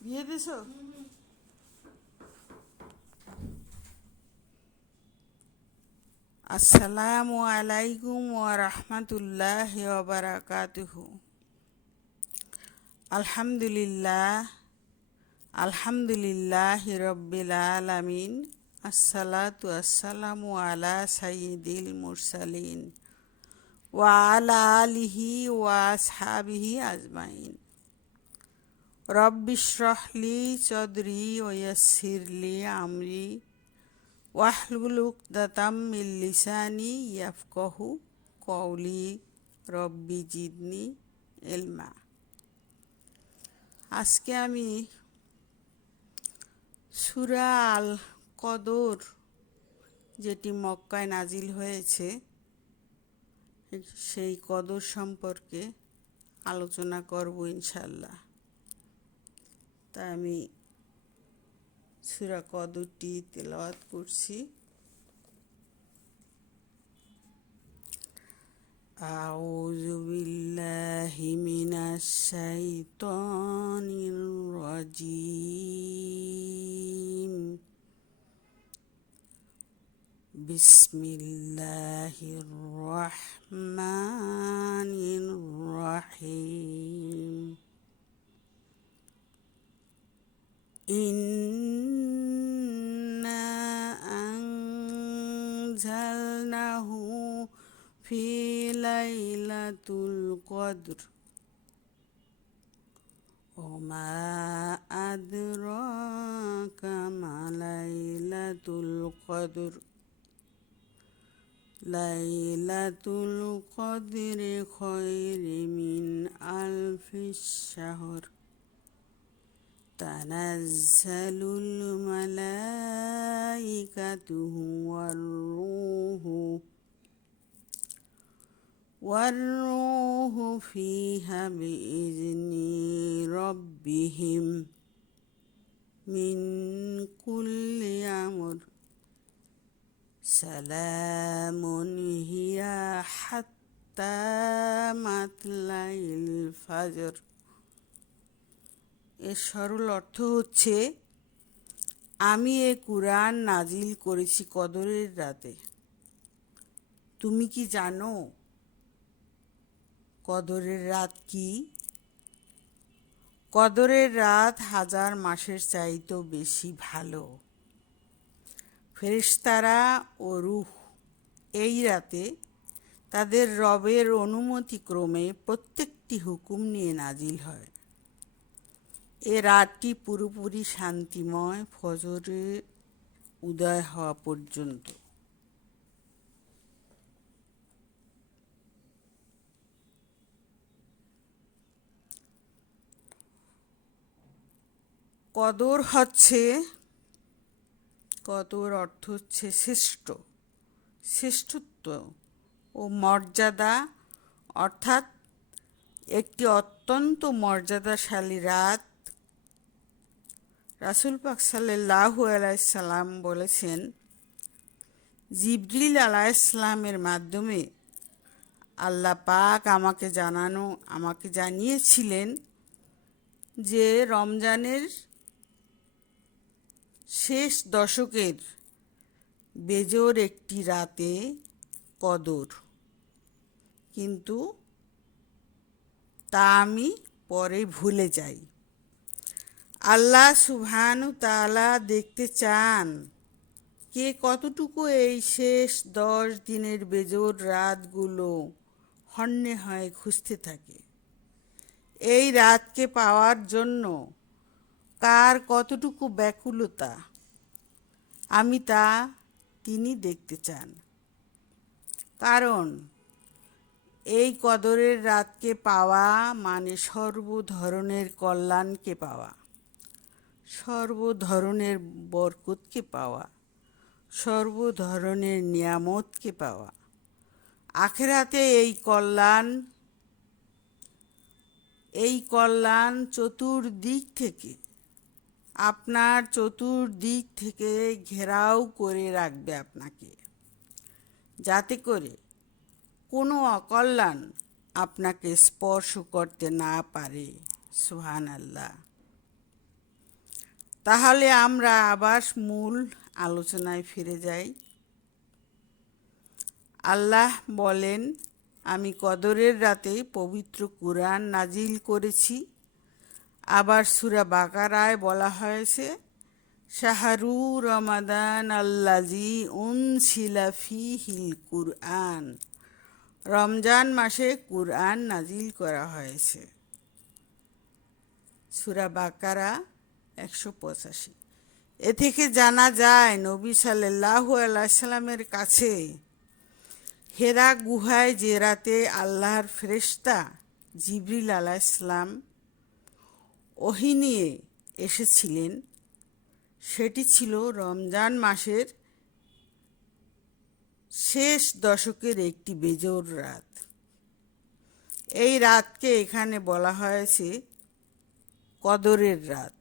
বিয়ে দিছো? আসসালামু আলাইকুম ওয়া রাহমাতুল্লাহি ওয়া বারাকাতুহু। আলহামদুলিল্লাহ, আলহামদুলিল্লাহি রাব্বিল আলামিন। আসসালাতু আসসালামু আলা সাইয়্যিদিল মুরসালিন ওয়া আলা আলিহি ওয়া আসহাবিহি আজমাইন। রব্বিশরাহ লি সদরি ওয়া ইয়াসসির লি আমরি ওয়াহলুল উকদাতাম মিন লিসানি ইয়াফকাহু কওলি। রব্বি জিদনি ইলমা। আজকে আমি সূরা আল কদর, যেটি মক্কায় নাজিল হয়েছে, সেই কদর সম্পর্কে আলোচনা করব ইনশাআল্লাহ। তাই আমি সূরা কদরটি তেলাওয়াত করছি। আউযু বিল্লাহি মিনাশ শাইতানির রাজিম। বিসমিল্লাহির রহমানির রহিম। ইন্না আনজালনাহু ফি লাইলাতুল কদর ওমা আদরাকা মা লাইলাতুল কদর। লাইলাতুল কদরি খায়রুম মিন আলফিশ শাহর। তানাজ্জালুল মালাইকাতু ওয়ার-রূহু ফিহা বিইذনি রাব্বিহিম মিন কুল্লি আমর। সালামুন হিয়া হাত্তা মাতলাইল ফাজর। এর সরল অর্থ হচ্ছে, আমি এ কুরআন নাজিল করেছি কদরের রাতে। তুমি কি জানো কদরের রাত কি? কদরের রাত 1000 মাসের চাইতেও বেশি ভালো। ফেরেশতারা ও রূহ এই রাতে তাদের রবের অনুমতিক্রমে প্রত্যেকটি হুকুম নিয়ে নাজিল হয়। এ রাতটি পুরোপুরি শান্তিময় ফজরে উদয় হওয়া পর্যন্ত। কদর অর্থ হচ্ছে শ্রেষ্ঠত্ব ও মর্যাদা, অর্থাৎ একটি অত্যন্ত মর্যাদাশালী রাত। রাসূল পাক সাল্লাল্লাহু আলাইহি সাল্লাম বলেছেন, জিবরিল আলাইহিস সালামের মাধ্যমে আল্লাহ পাক আমাকে জানিয়েছিলেন যে রমজানের শেষ দশকের বেজোর একটি রাতে কদর, কিন্তু তা আমি পরে ভুলে যাই। আল্লাহ সুবহানাহু তাআলা দেখতে চান কে কতটুকু এই শেষ 10 দিনের বেজোর রাতগুলো হন্যে হয়ে খুঁজতে থাকে। এই রাতকে পাওয়ার জন্য কার কতটুকু ব্যাকুলতা, তা তিনি দেখতে চান। কারণ এই কদরের রাতকে পাওয়া মানে সর্ব ধরনের কল্যাণকে পাওয়া, সর্ব ধরনের বরকতকে পাওয়া, সর্ব ধরনের নিয়ামতকে পাওয়া। আখিরাতে এই কল্যাণ চতুর্দিক থেকে, আপনার চতুর্দিক থেকে ঘেরাও করে রাখবে আপনাকে, যাতে করে কোনো অকল্যাণ আপনাকে স্পর্শ করতে না পারে। সুবহানাল্লাহ। তাহলে আমরা আবার মূল আলোচনায় ফিরে যাই। আল্লাহ বলেন, আমি কদরের রাতে পবিত্র কুরআন নাজিল করেছি। আবার সূরা বাকারায় বলা হয়েছে, শাহরু রমাদান আল্লাজি উনসিলা ফিহিল কুরআন, রমজান মাসে কুরআন নাজিল করা হয়েছে। সূরা বাকারা 185। এ থেকে জানা যায় নবী সাল্লাল্লাহু আলাইহি সাল্লামের কাছে হেরা গুহায় যে রাতে আল্লাহর ফেরেশতা জিবরিল আলাইহিস সালাম ওহী নিয়ে এসেছিলেন, সেটি ছিল রমজান মাসের শেষ দশকের একটি বেজোড় রাত। এই রাতকে এখানে বলা হয়েছে কদরের রাত।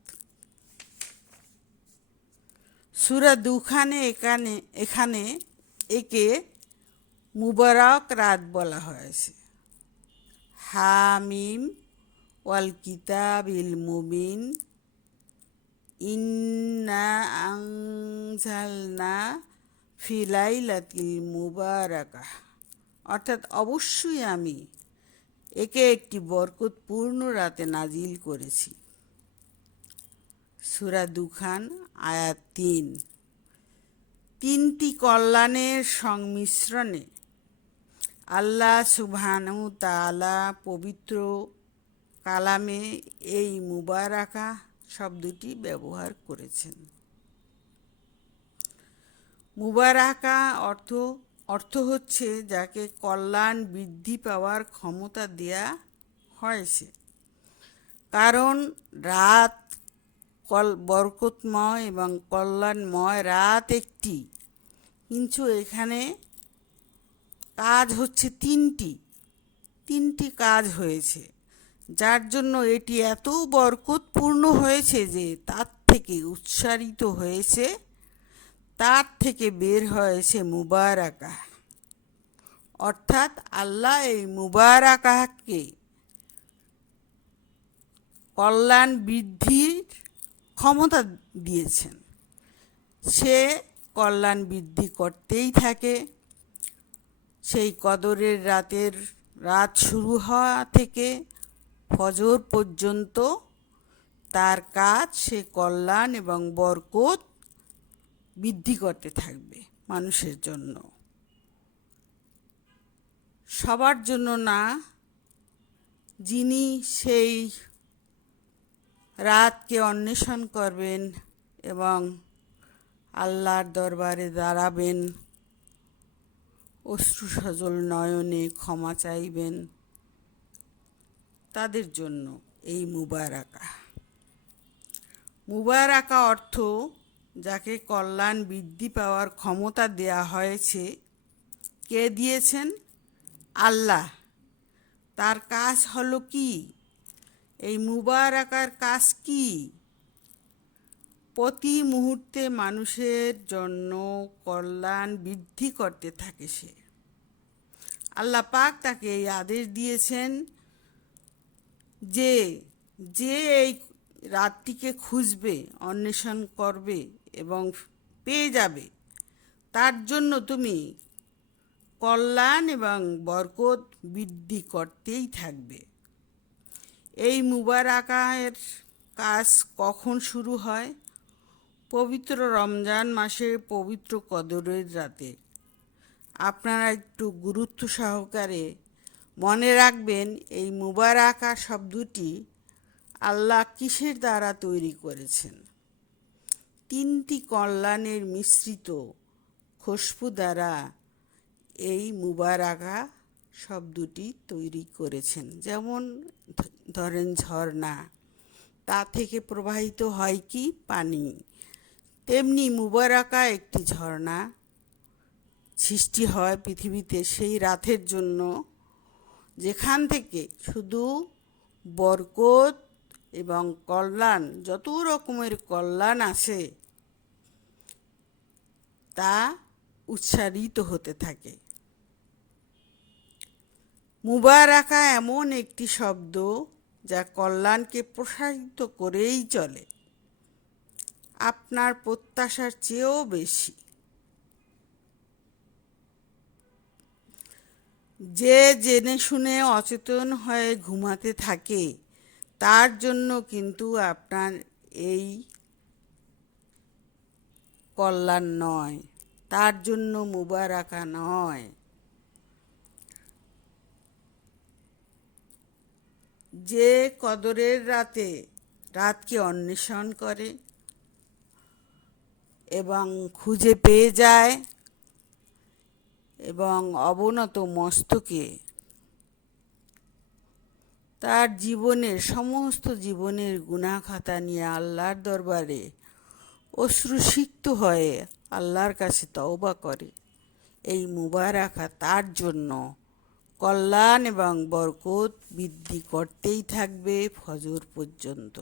সূরা দুখানে এখানে একে মুবারক রাত বলা হয়েছে। হামিম ওয়াল কিতাবিল মুবিন ইন্না আনজালনা ফি লাইলাতিল মুবারাকাহ, অর্থাৎ অবশ্যই আমি একে একটি বরকতপূর্ণ রাতে নাজিল করেছি। সূরা দুখান আয়াত 3। তিনটি কল্যাণের সংমিশ্রণে আল্লাহ সুবহানাহু তাআলা পবিত্র কালামে এই মুবারাকা শব্দটি ব্যবহার করেছেন। মুবারাকা অর্থ হচ্ছে যাকে কল্যাণ বৃদ্ধি পাওয়ার ক্ষমতা দেয়া হয়েছে। কারণ রাত বরকতময় এবং কল্যাণময় রাত একটি, কিন্তু এখানে কাজ হচ্ছে তিনটি কাজ হয়েছে, যার জন্য এটি এত বরকতপূর্ণ হয়েছে যে তার থেকে উচ্চারিত হয়েছে, তার থেকে বের হয়েছে মুবারাকা। অর্থাৎ আল্লাহ এই মুবারাকাকে কল্যাণ বৃদ্ধির ক্ষমতা দিয়েছেন। সে কল্যাণ বৃদ্ধি করতেই থাকে। সেই কদরের রাত শুরু হওয়া থেকে ফজর পর্যন্ত তার কাজ সে কল্যাণ এবং বরকত বৃদ্ধি করতে থাকবে মানুষের জন্য, সবার জন্য না। যিনি সেই রাতকে অন্বেষণ করবেন এবং আল্লাহর দরবারে দাঁড়াবেন, অশ্রুসজল নয়নে ক্ষমা চাইবেন, তাদের জন্য এই মুবারাকা অর্থ যাকে কল্যাণ বৃদ্ধি পাওয়ার ক্ষমতা দেয়া হয়েছে। কে দিয়েছেন? আল্লাহ। তার কাজ হলো কি? এই মুবারাকার কাজ কি? প্রতি মুহূর্তে মানুষের জন্য কল্যাণ বৃদ্ধি করতে থাকে সে। আল্লাহ পাক তাকে এই আদেশ দিয়েছেন যে এই রাতটিকে খুঁজবে, অন্বেষণ করবে এবং পেয়ে যাবে, তার জন্য তুমি কল্যাণ এবং বরকত বৃদ্ধি করতেই থাকবে। এই মুবারাকার কাজ কখন শুরু হয়? পবিত্র রমজান মাসের পবিত্র কদরের রাতে। আপনারা একটু গুরুত্ব সহকারে মনে রাখবেন, এই মুবারাকা শব্দটি আল্লাহ কিসের দ্বারা তৈরি করেছেন? তিনটি কল্যাণের মিশ্রিত খুশবু দ্বারা এই মুবারাকা শব্দটি তৈরি করেছেন। যেমন ধরেন ঝর্ণা, তা থেকে প্রবাহিত হয় কি? পানি। তেমনি মুবারাকা একটি ঝর্ণা সৃষ্টি হয় পৃথিবীতে সেই রাতের জন্য, যেখান থেকে শুধু বরকত এবং কল্যাণ, যত রকমের কল্যাণ আছে তা উচ্চারিত হতে থাকে। মুবারাকা এমন একটি শব্দ যা কল্যাণকে প্রসারিত করেই চলে। আপনার প্রত্যাশার চেয়েও বেশি। যে জেনে শুনে অচেতন হয়ে ঘুমাতে থাকে তার জন্য কিন্তু আপনার এই কল্যাণ নয়, তার জন্য মুবারাকা নয়। যে কদরের রাতকে অন্বেষণ করে এবং খুঁজে পেয়ে যায় এবং অবনত মস্তকে তার সমস্ত জীবনের গুনাহখাতা নিয়ে আল্লাহর দরবারে অশ্রুসিক্ত হয়ে আল্লাহর কাছে তওবা করে, এই মুবারাকা তার জন্য কল্যাণ এবং বরকত বৃদ্ধি করতেই থাকবে ফজর পর্যন্ত।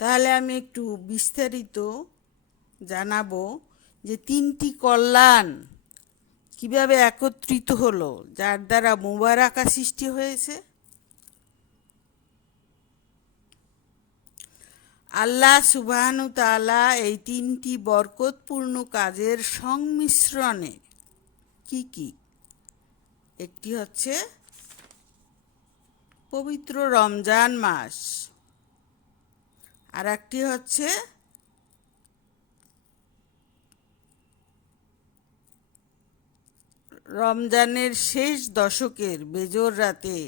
তাহলে আমি একটু বিস্তারিত জানাবো যে 3টি কল্যাণ কিভাবে একত্রিত হলো, যার দ্বারা মুবারাকা সৃষ্টি হয়েছে। আল্লাহ সুবহানাহু তাআলা এই 3টি বরকতপূর্ণ কাজের সংমিশ্রণে কি একটি হচ্ছে পবিত্র রমজান মাস, আর একটি হচ্ছে রমজানের শেষ দশকের বেজর রাতে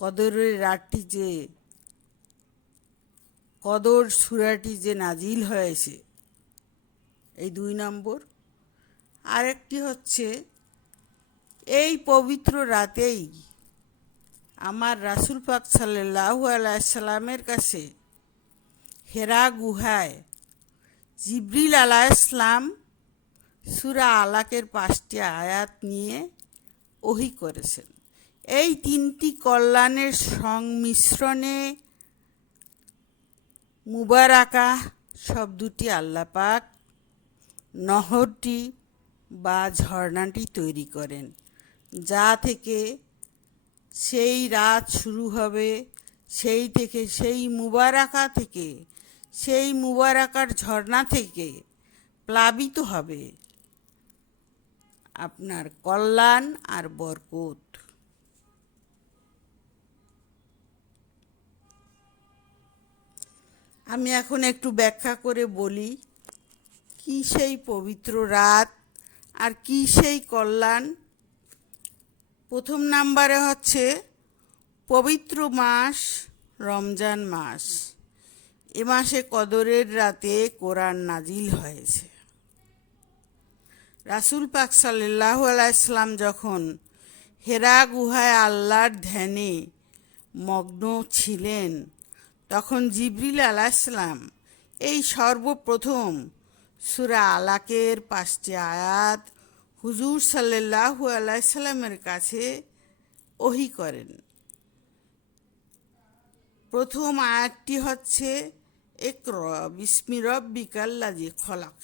কদরের রাতটি যে কদর সূরাটি যে নাজিল হয়েছে, এই 2 নম্বর। আরেকটি হচ্ছে এই পবিত্র রাতেই আমার রাসূল পাক সাল্লাল্লাহু আলাইহি সাল্লামের কাছে হেরা গুহায় জিবরিল আলাইহিস সালাম সূরা আলাকের 5টি আয়াত নিয়ে ওহী করেছেন। এই 3টি কল্যাণের সংমিশ্রণে মুবারাকা শব্দটি আল্লাহ পাক নহরটি বা ঝর্ণাটি তৈরি করেন, যা থেকে সেই রাত শুরু হবে, সেই মুবারাকার ঝর্ণা থেকে প্লাবিত হবে আপনার কল্যাণ আর বরকত। আমি এখন একটু ব্যাখ্যা করে বলি কি সেই পবিত্র রাত আর কি সেই কল্যাণ। প্রথম নাম্বারে হচ্ছে পবিত্র মাস রমজান মাস। এ মাসে কদরের রাতে কোরআন নাজিল হয়েছে। রাসূল পাক সাল্লাল্লাহু আলাইহি সাল্লাম যখন হেরা গুহায় আল্লাহর ধ্যানে মগ্ন ছিলেন, তখন জিবরিল আলাইহিস সালাম এই সর্বপ্রথম সূরা আলাকের 5টি আয়াত হুজুর সাল্লাল্লাহু আলাইহি সাল্লামের কাছে ওহী করেন। প্রথম আয়াতটি হচ্ছে ইকরা বিসমি রাব্বিকাল্লাযী খলাক।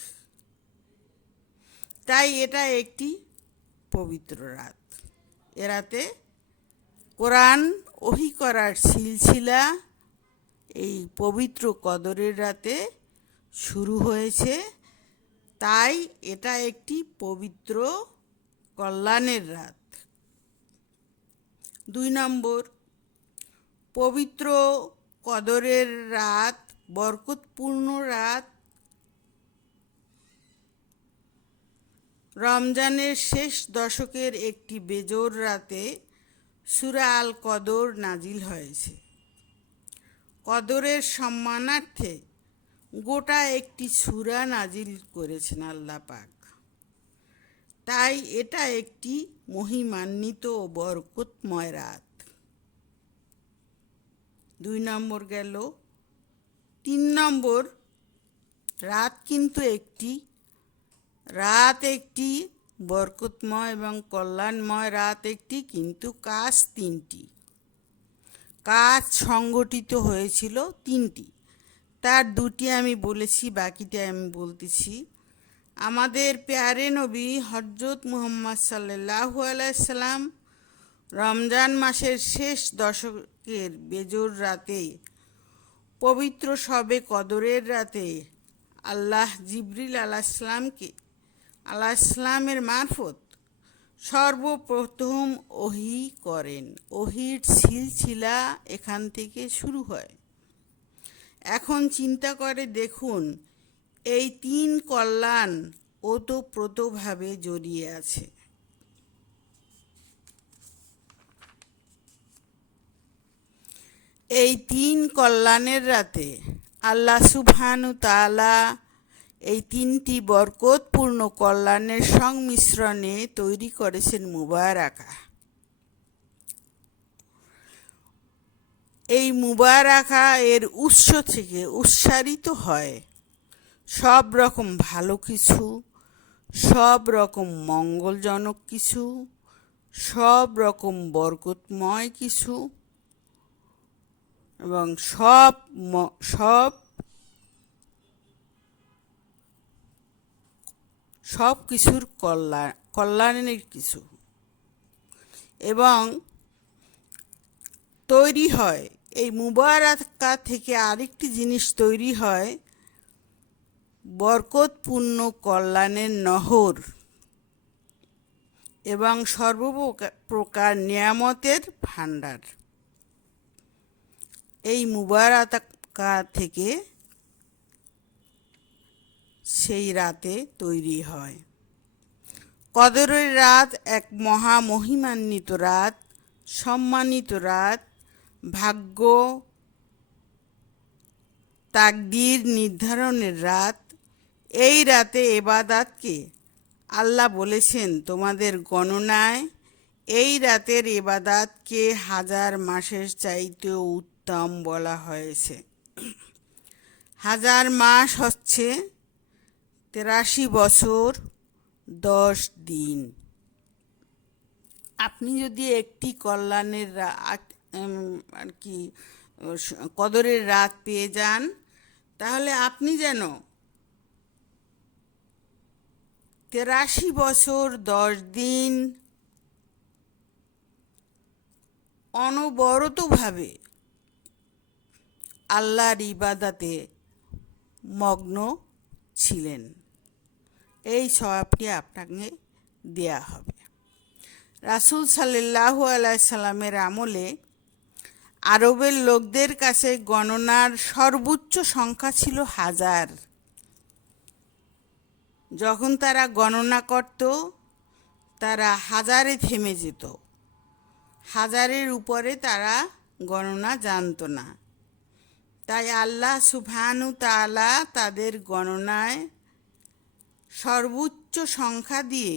তাই এটা একটি পবিত্র রাত। এ রাতে কোরআন ওহী করার সিলসিলা এই পবিত্র কদরের রাতে শুরু হয়েছে, তাই এটা একটি পবিত্র কল্যাণের রাত। 2 নম্বর, পবিত্র কদরের রাত বরকতপূর্ণ রাত। রমজানের শেষ দশকের একটি বেজোর রাতে সূরা আল কদর নাজিল হয়েছে। কদরের সম্মানার্থে গোটা একটি সূরা নাজিল করেছেন আল্লাহ পাক, তাই এটা একটি মহিমান্বিত ও বরকতময় রাত। 2 নম্বর গেল। 3 নম্বর, রাত একটি বরকতময় এবং কল্যাণময় রাত একটি, কিন্তু কাজ 3টি। কাজ সংগঠিত হয়েছিল 3টি, তার 2টি আমি বলেছি, বাকিটা আমি বলতেছি। আমাদের প্যারে নবী হযরত মুহাম্মদ সাল্লাল্লাহু আলাইহি সাল্লাম রমজান মাসের শেষ দশকের বেজোড় রাতে, পবিত্র শবে কদরের রাতে আল্লাহ জিবরিল আলাইহিসসালামের মারফত সর্বপ্রথম ওহী করেন। ওহীর সিলসিলা এখান থেকে শুরু হয়। এখন চিন্তা করে দেখুন, এই তিন কল্যাণ ওতপ্রোতভাবে জড়িয়ে আছে। এই তিন কল্যাণের রাতে আল্লাহ সুবহানাহু তাআলা এই তিনটি বরকতপূর্ণ কল্যাণের সংমিশ্রণে তৈরি করেছেন মুবারাকা। এই মুবারাকা এর উৎস থেকে উচ্চারিত হয় সব রকম ভালো কিছু, সব রকম মঙ্গলজনক কিছু, সব রকম বরকতময় কিছু এবং সব সব কিছুর কল্যাণের কিছু, এবং তৈরি হয় এই মুবারাকা থেকে আরেকটি জিনিস তৈরি হয়, বরকতপূর্ণ কল্যাণের নহর এবং সর্বপ্রকার নিয়ামতের ভাণ্ডার। এই মুবারাকা থেকে সেই রাতে তৈরি হয়। কদরের রাত এক মহামহিমান্বিত রাত, সম্মানিত রাত, ভাগ্য তাকদীর নির্ধারণের রাত। এই রাতে ইবাদতকে আল্লাহ বলেছেন তোমাদের গণনায় এই রাতের ইবাদতকে হাজার মাসের চাইতেও উত্তম বলা হয়েছে। হাজার মাস হচ্ছে 83 বছর 10 দিন। আপনি যদি একটি কল্যাণের কদরের রাত পেয়ে যান, তাহলে আপনি যেন 83 বছর 10 দিন অনবরতভাবে আল্লাহর ইবাদতে মগ্ন ছিলেন। এই সওয়াবটি আপনাকে দেয়া হবে। রাসূল সাল্লাল্লাহু আলাইহি সাল্লামের আমলে আরবের লোকদের কাছে গণনার সর্বোচ্চ সংখ্যা ছিল 1000। যখন তারা গণনা করত, তারা 1000-এ থেমে যেত। 1000-এর উপরে তারা গণনা জানত না। তাই আল্লাহ সুবহানাহু তাআলা তাদের গণনায় সর্বোচ্চ সংখ্যা দিয়ে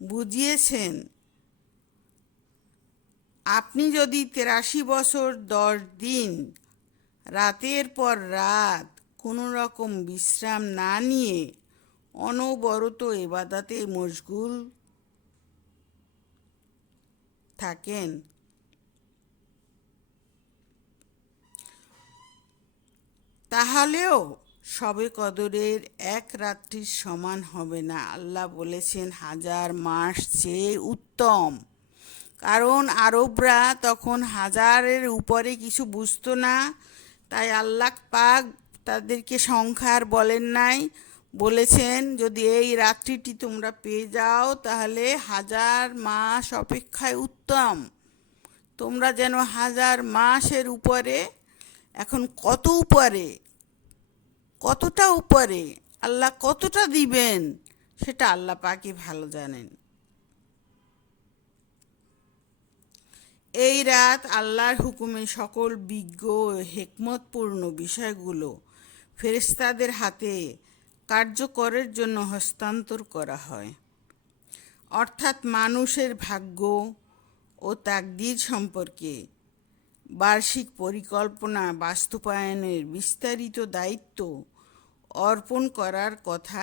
বুঝিয়েছেন, আপনি যদি 83 বছর 10 দিন রাতের পর রাত কোনো রকম বিশ্রাম না নিয়ে অনবরত ইবাদতে মশগুল থাকেন, তাহলেও শবে কদরের এক রাত্রির সমান হবে না। আল্লাহ বলেছেন 1000 মাস চেয়ে উত্তম। কারণ আরবরা তখন 1000-এর উপরে কিছু বুঝতো না, তাই আল্লাহ পাক তাদেরকে সংখ্যার বলেন নাই, বলেছেন যদি এই রাত্রিটি তোমরা পেয়ে যাও তাহলে 1000 মাস অপেক্ষায় উত্তম। তোমরা যেন 1000 মাসের উপরে, এখন কত উপরে, কতটা উপরে, আল্লাহ কতটা দিবেন সেটা আল্লাহ পাকই ভালো জানেন। এই রাত আল্লাহর হুকুমে সকল বিজ্ঞ ও হিকমতপূর্ণ বিষয়গুলো ফেরেশতাদের হাতে কার্যকরের জন্য হস্তান্তর করা হয়। অর্থাৎ মানুষের ভাগ্য ও তাকদীর সম্পর্কে বার্ষিক পরিকল্পনা বাস্তবায়নের বিস্তারিত দায়িত্ব অর্পণ করার কথা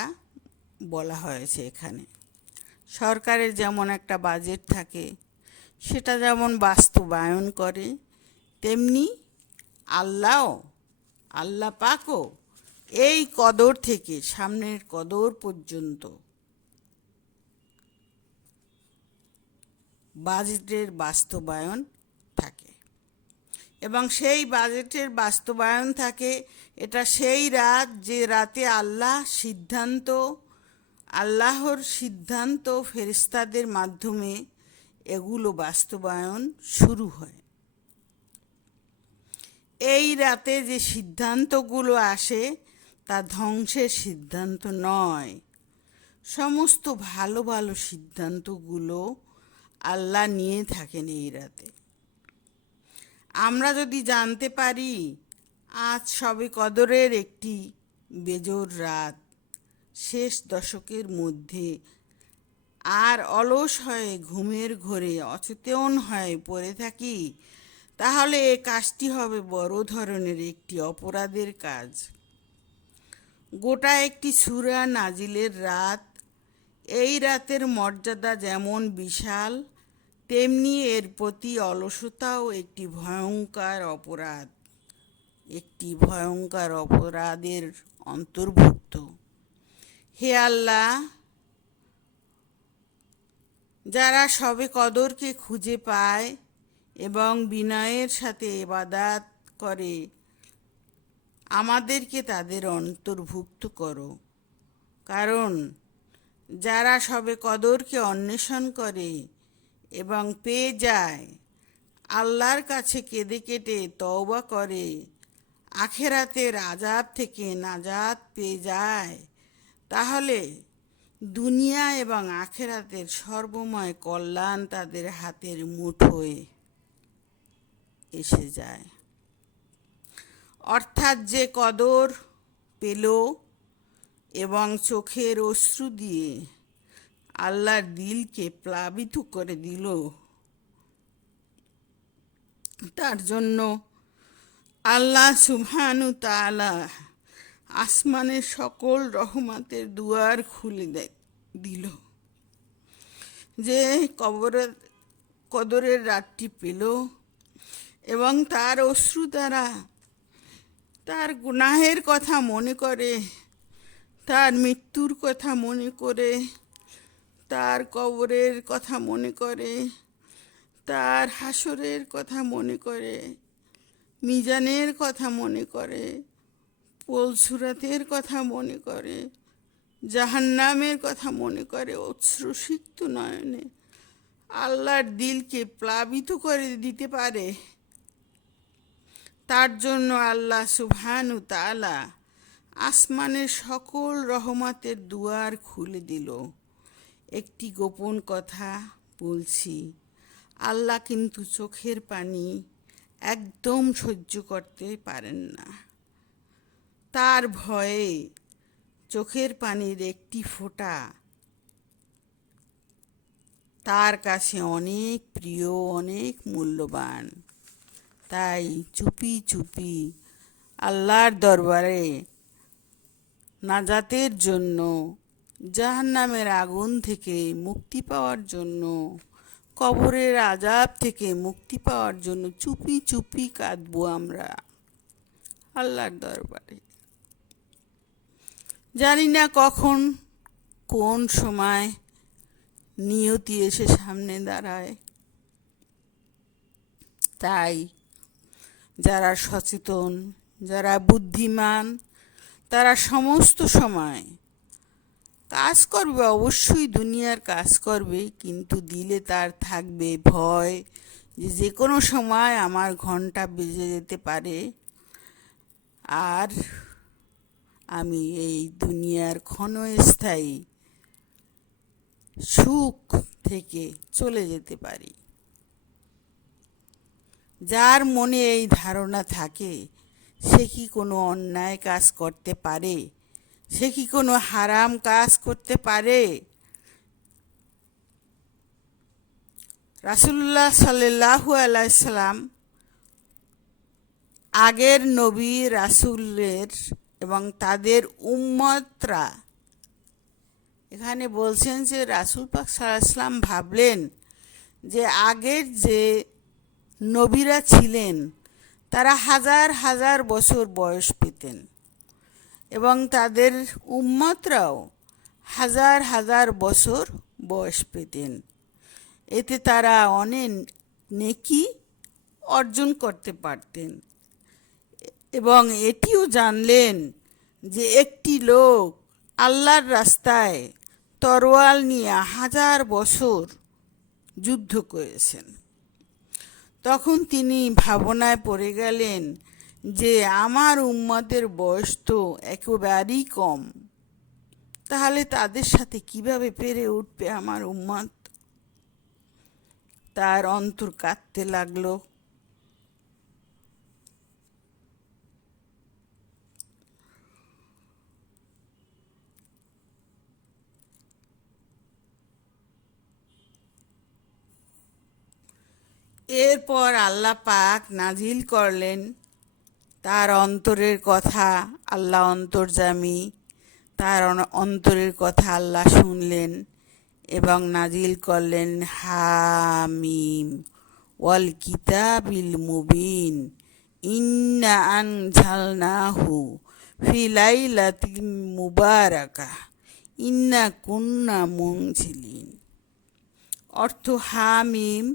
বলা হয়েছে এখানে। সরকারের যেমন একটা বাজেট থাকে, সেটা যেমন বাস্তবায়ন করে, তেমনি আল্লাহ পাকও এই কদর থেকে সামনের কদর পর্যন্ত বাজেটের বাস্তবায়ন থাকে। এবং সেই বাজেটের বাস্তবায়ন থাকে, এটা সেই রাত যে রাতে আল্লাহর সিদ্ধান্ত ফেরেশতাদের মাধ্যমে এগুলো বাস্তবায়ন শুরু হয়। এই রাতে যে সিদ্ধান্তগুলো আসে তা ধ্বংসের সিদ্ধান্ত নয়, সমস্ত ভালো ভালো সিদ্ধান্তগুলো আল্লাহ নিয়ে থাকেন এই রাতে। আমরা যদি জানতে পারি আজ শবে কদরের একটি বেজোর রাত, শেষ দশকের মধ্যে, আর অলস হয়ে ঘুমের ঘোরে অচেতন হয়ে পড়ে থাকি, তাহলে এ কাজটি হবে বড় ধরনের একটি অপরাধের কাজ। গোটা একটি সূরা নাজিলের রাত, এই রাতের মর্যাদা যেমন বিশাল, তেমনি এর প্রতি অলসতাও একটি ভয়ঙ্কর অপরাধের অন্তর্ভুক্ত। হে আল্লাহ, যারা শবে কদরকে খুঁজে পায় এবং বিনয়ের সাথে ইবাদত করে, আমাদেরকে তাদের অন্তর্ভুক্ত করো। কারণ যারা শবে কদরকে অন্বেষণ করে এবং পেয়ে যায়, আল্লাহর কাছে কেঁদে কেটে তওবা করে, আখেরাতের আযাব থেকে নাজাত পেয়ে যায়, তাহলে দুনিয়া এবং আখেরাতের সর্বময় কল্যাণ তাদের হাতের মুঠোয় এসে যায়। অর্থাৎ যে কদর পেল এবং চোখের অশ্রু দিয়ে আল্লাহর দিলকে প্লাবিত করে দিল, তার জন্য আল্লাহ সুবহানাহু তাআলা আসমানের সকল রহমতের দুয়ার খুলে দিল। যে কদরের রাতটি পেল এবং তার অশ্রু দ্বারা তার গুনাহের কথা মনে করে, তার মৃত্যুর কথা মনে করে, তার কবরের কথা মনে করে, তার হাসরের কথা মনে করে, মিজানের কথা মনে করে, পুলসিরাতের কথা মনে করে, জাহান্নামের কথা মনে করে, অশ্রুসিক্ত নয়নে আল্লাহর দিলকে প্লাবিত করে দিতে পারে, তার জন্য আল্লাহ সুবহানাহু তাআলা আসমানের সকল রহমতের দুয়ার খুলে দিল। একটি গোপন কথা বলছি, আল্লাহ কিন্তু চোখের পানি একদম সহ্য করতে পারেন না। তার ভয়ে চোখের পানির একটি ফোঁটা তার কাছে অনেক প্রিয়, অনেক মূল্যবান। তাই চুপি চুপি আল্লাহর দরবারে নাজাতের জন্য, জাহান্নামের আগুন থেকে মুক্তি পাওয়ার জন্য, কবরের আযাব থেকে মুক্তি পাওয়ার জন্য চুপি চুপি কাঁদবো আমরা আল্লাহর দরবারে। জানি না কখন কোন সময় নিয়তি এসে সামনে দাঁড়ায়। তাই যারা সচেতন, যারা বুদ্ধিমান, তারা সমস্ত সময় কাজ করবে, অবশ্যই দুনিয়ার কাজ করবে, কিন্তু দিলে তার থাকবে ভয় যে কোনো সময় আমার ঘন্টা বেজে যেতে পারে আর আমি এই দুনিয়ার ক্ষণস্থায়ী সুখ থেকে চলে যেতে পারি। যার মনে এই ধারণা থাকে, সে কি কোনো অন্যায় কাজ করতে পারে? সে কি কোনো হারাম কাজ করতে পারে? রাসূলুল্লাহ সাল্লাল্লাহু আলাইহি সাল্লাম আগের নবী রাসূলের এবং তাদের উম্মতরা, এখানে বলছেন যে রাসূল পাক সাল্লাল্লাহু আলাইহি সাল্লাম ভাবলেন যে আগের যে নবীরা ছিলেন তারা হাজার হাজার বছর বয়স পেতেন এবং তাদের উম্মতরাও হাজার হাজার বছর বয়স পেতেন এতে তারা অনেক নেকি অর্জন করতে পারতেন এবং এটিও জানলেন যে একটি লোক আল্লাহর রাস্তায় তরোয়াল নিয়ে 1000 বছর যুদ্ধ করেছেন। তখন তিনি ভাবনায় পড়ে গেলেন যে আমার উম্মতের বয়স তো একেবারেই কম, তাহলে তাদের সাথে কিভাবে পেরে উঠবে আমার উম্মত। তার অন্তর কাঁদতে লাগলো। এরপর আল্লাহ পাক নাজিল করলেন তার অন্তরের কথা। আল্লাহ অন্তর্যামী, তার অন্তরের কথা আল্লাহ শুনলেন এবং নাজিল করলেন হামিম ওয়াল কিতাবিল মুবিন ইন্না আনজালনাহু ফি লাইলাতিন মুবারাকাহ ইন্না কুন্না মুনজিলিন। অর্থ হামিম,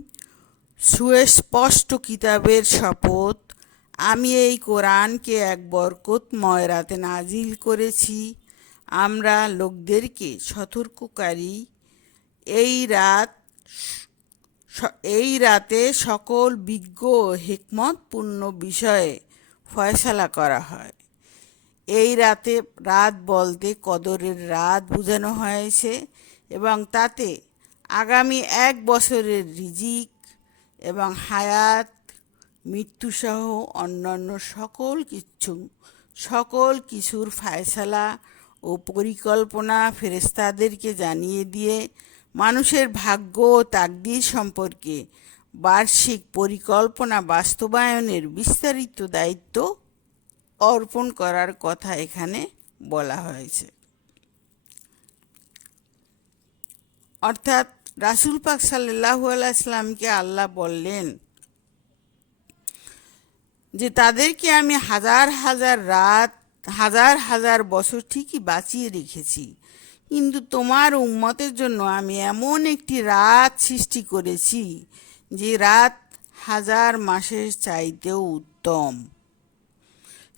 সুস্পষ্ট কিতাবের শপথ, আমি এই কোরআনকে এক বরকতময় রাতে নাজিল করেছি। আমরা লোকদেরকে সতর্ককারী। এই রাতে সকল বিজ্ঞ ও হিকমতপূর্ণ বিষয়ে ফয়সালা করা হয়। এই রাত বলতে কদরের রাত বোঝানো হয়েছে এবং তাতে আগামী 1 বছরের রিজিক এবং হায়াত, মৃত্যুসহ অন্যান্য সকল কিছুর ফয়সালা ও পরিকল্পনা ফেরেশতাদেরকে জানিয়ে দিয়ে মানুষের ভাগ্য ও তাকদীর সম্পর্কে বার্ষিক পরিকল্পনা বাস্তবায়নের বিস্তারিত দায়িত্ব অর্পণ করার কথা এখানে বলা হয়েছে। অর্থাৎ রাসূল পাক সাল্লাল্লাহু আলাইহি সাল্লামকে আল্লাহ বললেন যে তাদেরকে আমি হাজার হাজার বছর ঠিকই বাঁচিয়ে রেখেছি, কিন্তু তোমার উম্মতের জন্য আমি এমন একটি রাত সৃষ্টি করেছি যে রাত 1000 মাসের চাইতেও উত্তম।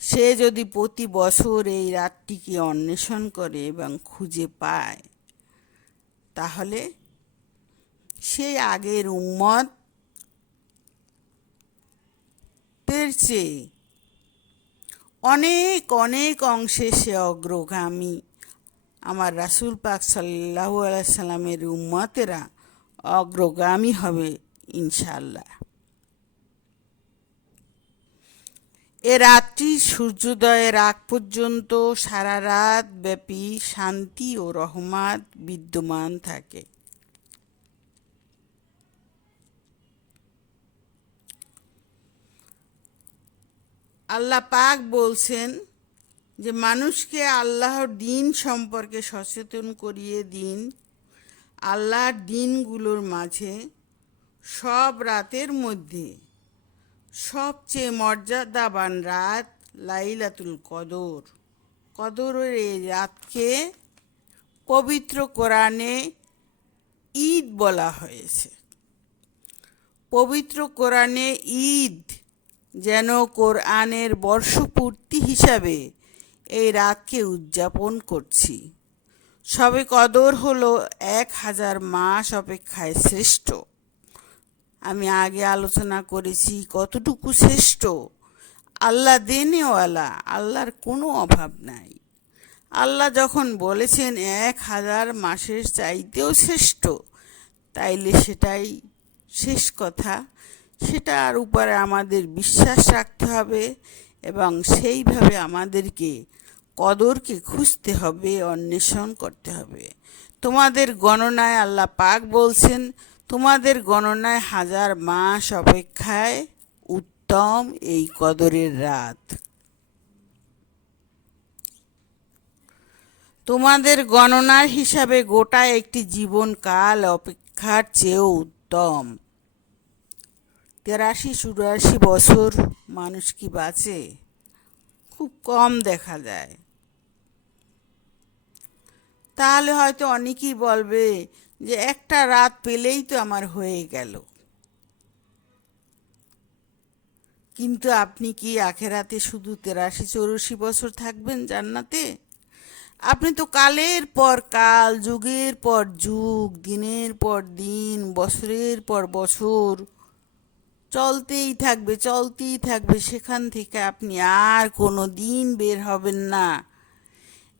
সে যদি প্রতি বছর এই রাতটিকে অন্বেষণ করে এবং খুঁজে পায়, তাহলে সে আগের উম্মতের চেয়ে অনেক অনেক অংশে সে অগ্রগামী। আমার রাসূল পাক সাল্লাল্লাহু আলাইহি সাল্লামের উম্মতেরা অগ্রগামী হবে ইনশাআল্লাহ। এ রাতটি সূর্যোদয়ের আগ পর্যন্ত সারা রাত ব্যাপী শান্তি ও রহমত বিদ্যমান থাকে। আল্লাহ পাক বলছেন যে মানুষকে আল্লাহর দিন সম্পর্কে সচেতন করিয়ে দিন। আল্লাহর দিনগুলোর মাঝে সব রাতের মধ্যে সবচেয়ে মর্যাদাবান রাত লাইলাতুল কদর। কদরের এই রাতকে পবিত্র কোরআনে ঈদ বলা হয়েছে। পবিত্র কোরআনে ঈদ যেন কোরআনের বর্ষপূর্তি হিসাবে এই রাতকে উদযাপন করছি। শবে কদর হলো 1000 মাস অপেক্ষায় শ্রেষ্ঠ। আমি আগে আলোচনা করেছি কতটুকু শ্রেষ্ঠ। আল্লাহ দেনেওয়ালা, আল্লাহর কোনো অভাব নাই। আল্লাহ যখন বলেছেন 1000 মাসের চাইতেও শ্রেষ্ঠ, তাইলে সেটাই শেষ কথা। সেটার উপরে আমাদের বিশ্বাস রাখতে হবে এবং সেইভাবে আমাদেরকে কদরকে খুঁজতে হবে, অন্বেষণ করতে হবে। তোমাদের গণনায় আল্লাহ পাক বলছেন তোমাদের গণনায় 1000 মাস অপেক্ষায় উত্তম এই কদরের রাত। তোমাদের গণনার হিসাবে গোটা একটি জীবনকাল অপেক্ষার চেয়েও উত্তম। 83-84 বছর মানুষ কি বাঁচে? খুব কম দেখা যায়। তাহলে হয়তো অনেকেই বলবে যে একটা রাত পেলেই তো আমার হয়ে গেল। কিন্তু আপনি কি আখেরাতে শুধু ৮৩-৮৪ বছর থাকবেন জান্নাতে? আপনি তো কালের পর কাল, যুগের পর যুগ, দিনের পর দিন, বছরের পর বছর চলতেই থাকবে, সেখান থেকে আপনি আর কোনো দিন বের হবেন না।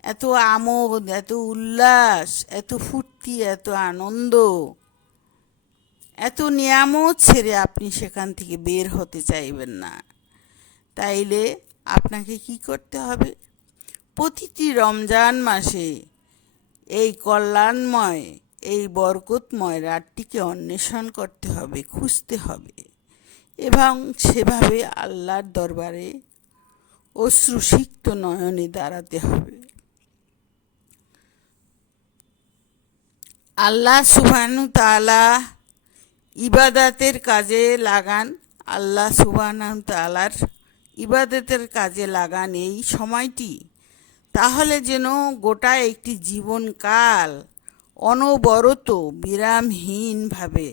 এত আমোদ, এত উল্লাস, এত ফুর্তি, এত আনন্দ, এত নিয়ামত ছেড়ে আপনি সেখান থেকে বের হতে চাইবেন না। তাইলে আপনাকে কি করতে হবে? প্রতিটি রমজান মাসে এই কল্যাণময়, এই বরকতময় রাতটিকে অন্বেষণ করতে হবে, খুঁজতে হবে এবং সেভাবে আল্লাহর দরবারে অশ্রুসিক্ত নয়নে দাঁড়াতে হবে। আল্লাহ সুবহানাহু তাআলা ইবাদতের কাজে লাগান, আল্লাহ সুবহানাহু তাআলার ইবাদতের কাজে লাগান এই সময়টি, তাহলে যেন গোটা একটি জীবনকাল অনবরত বিরামহীনভাবে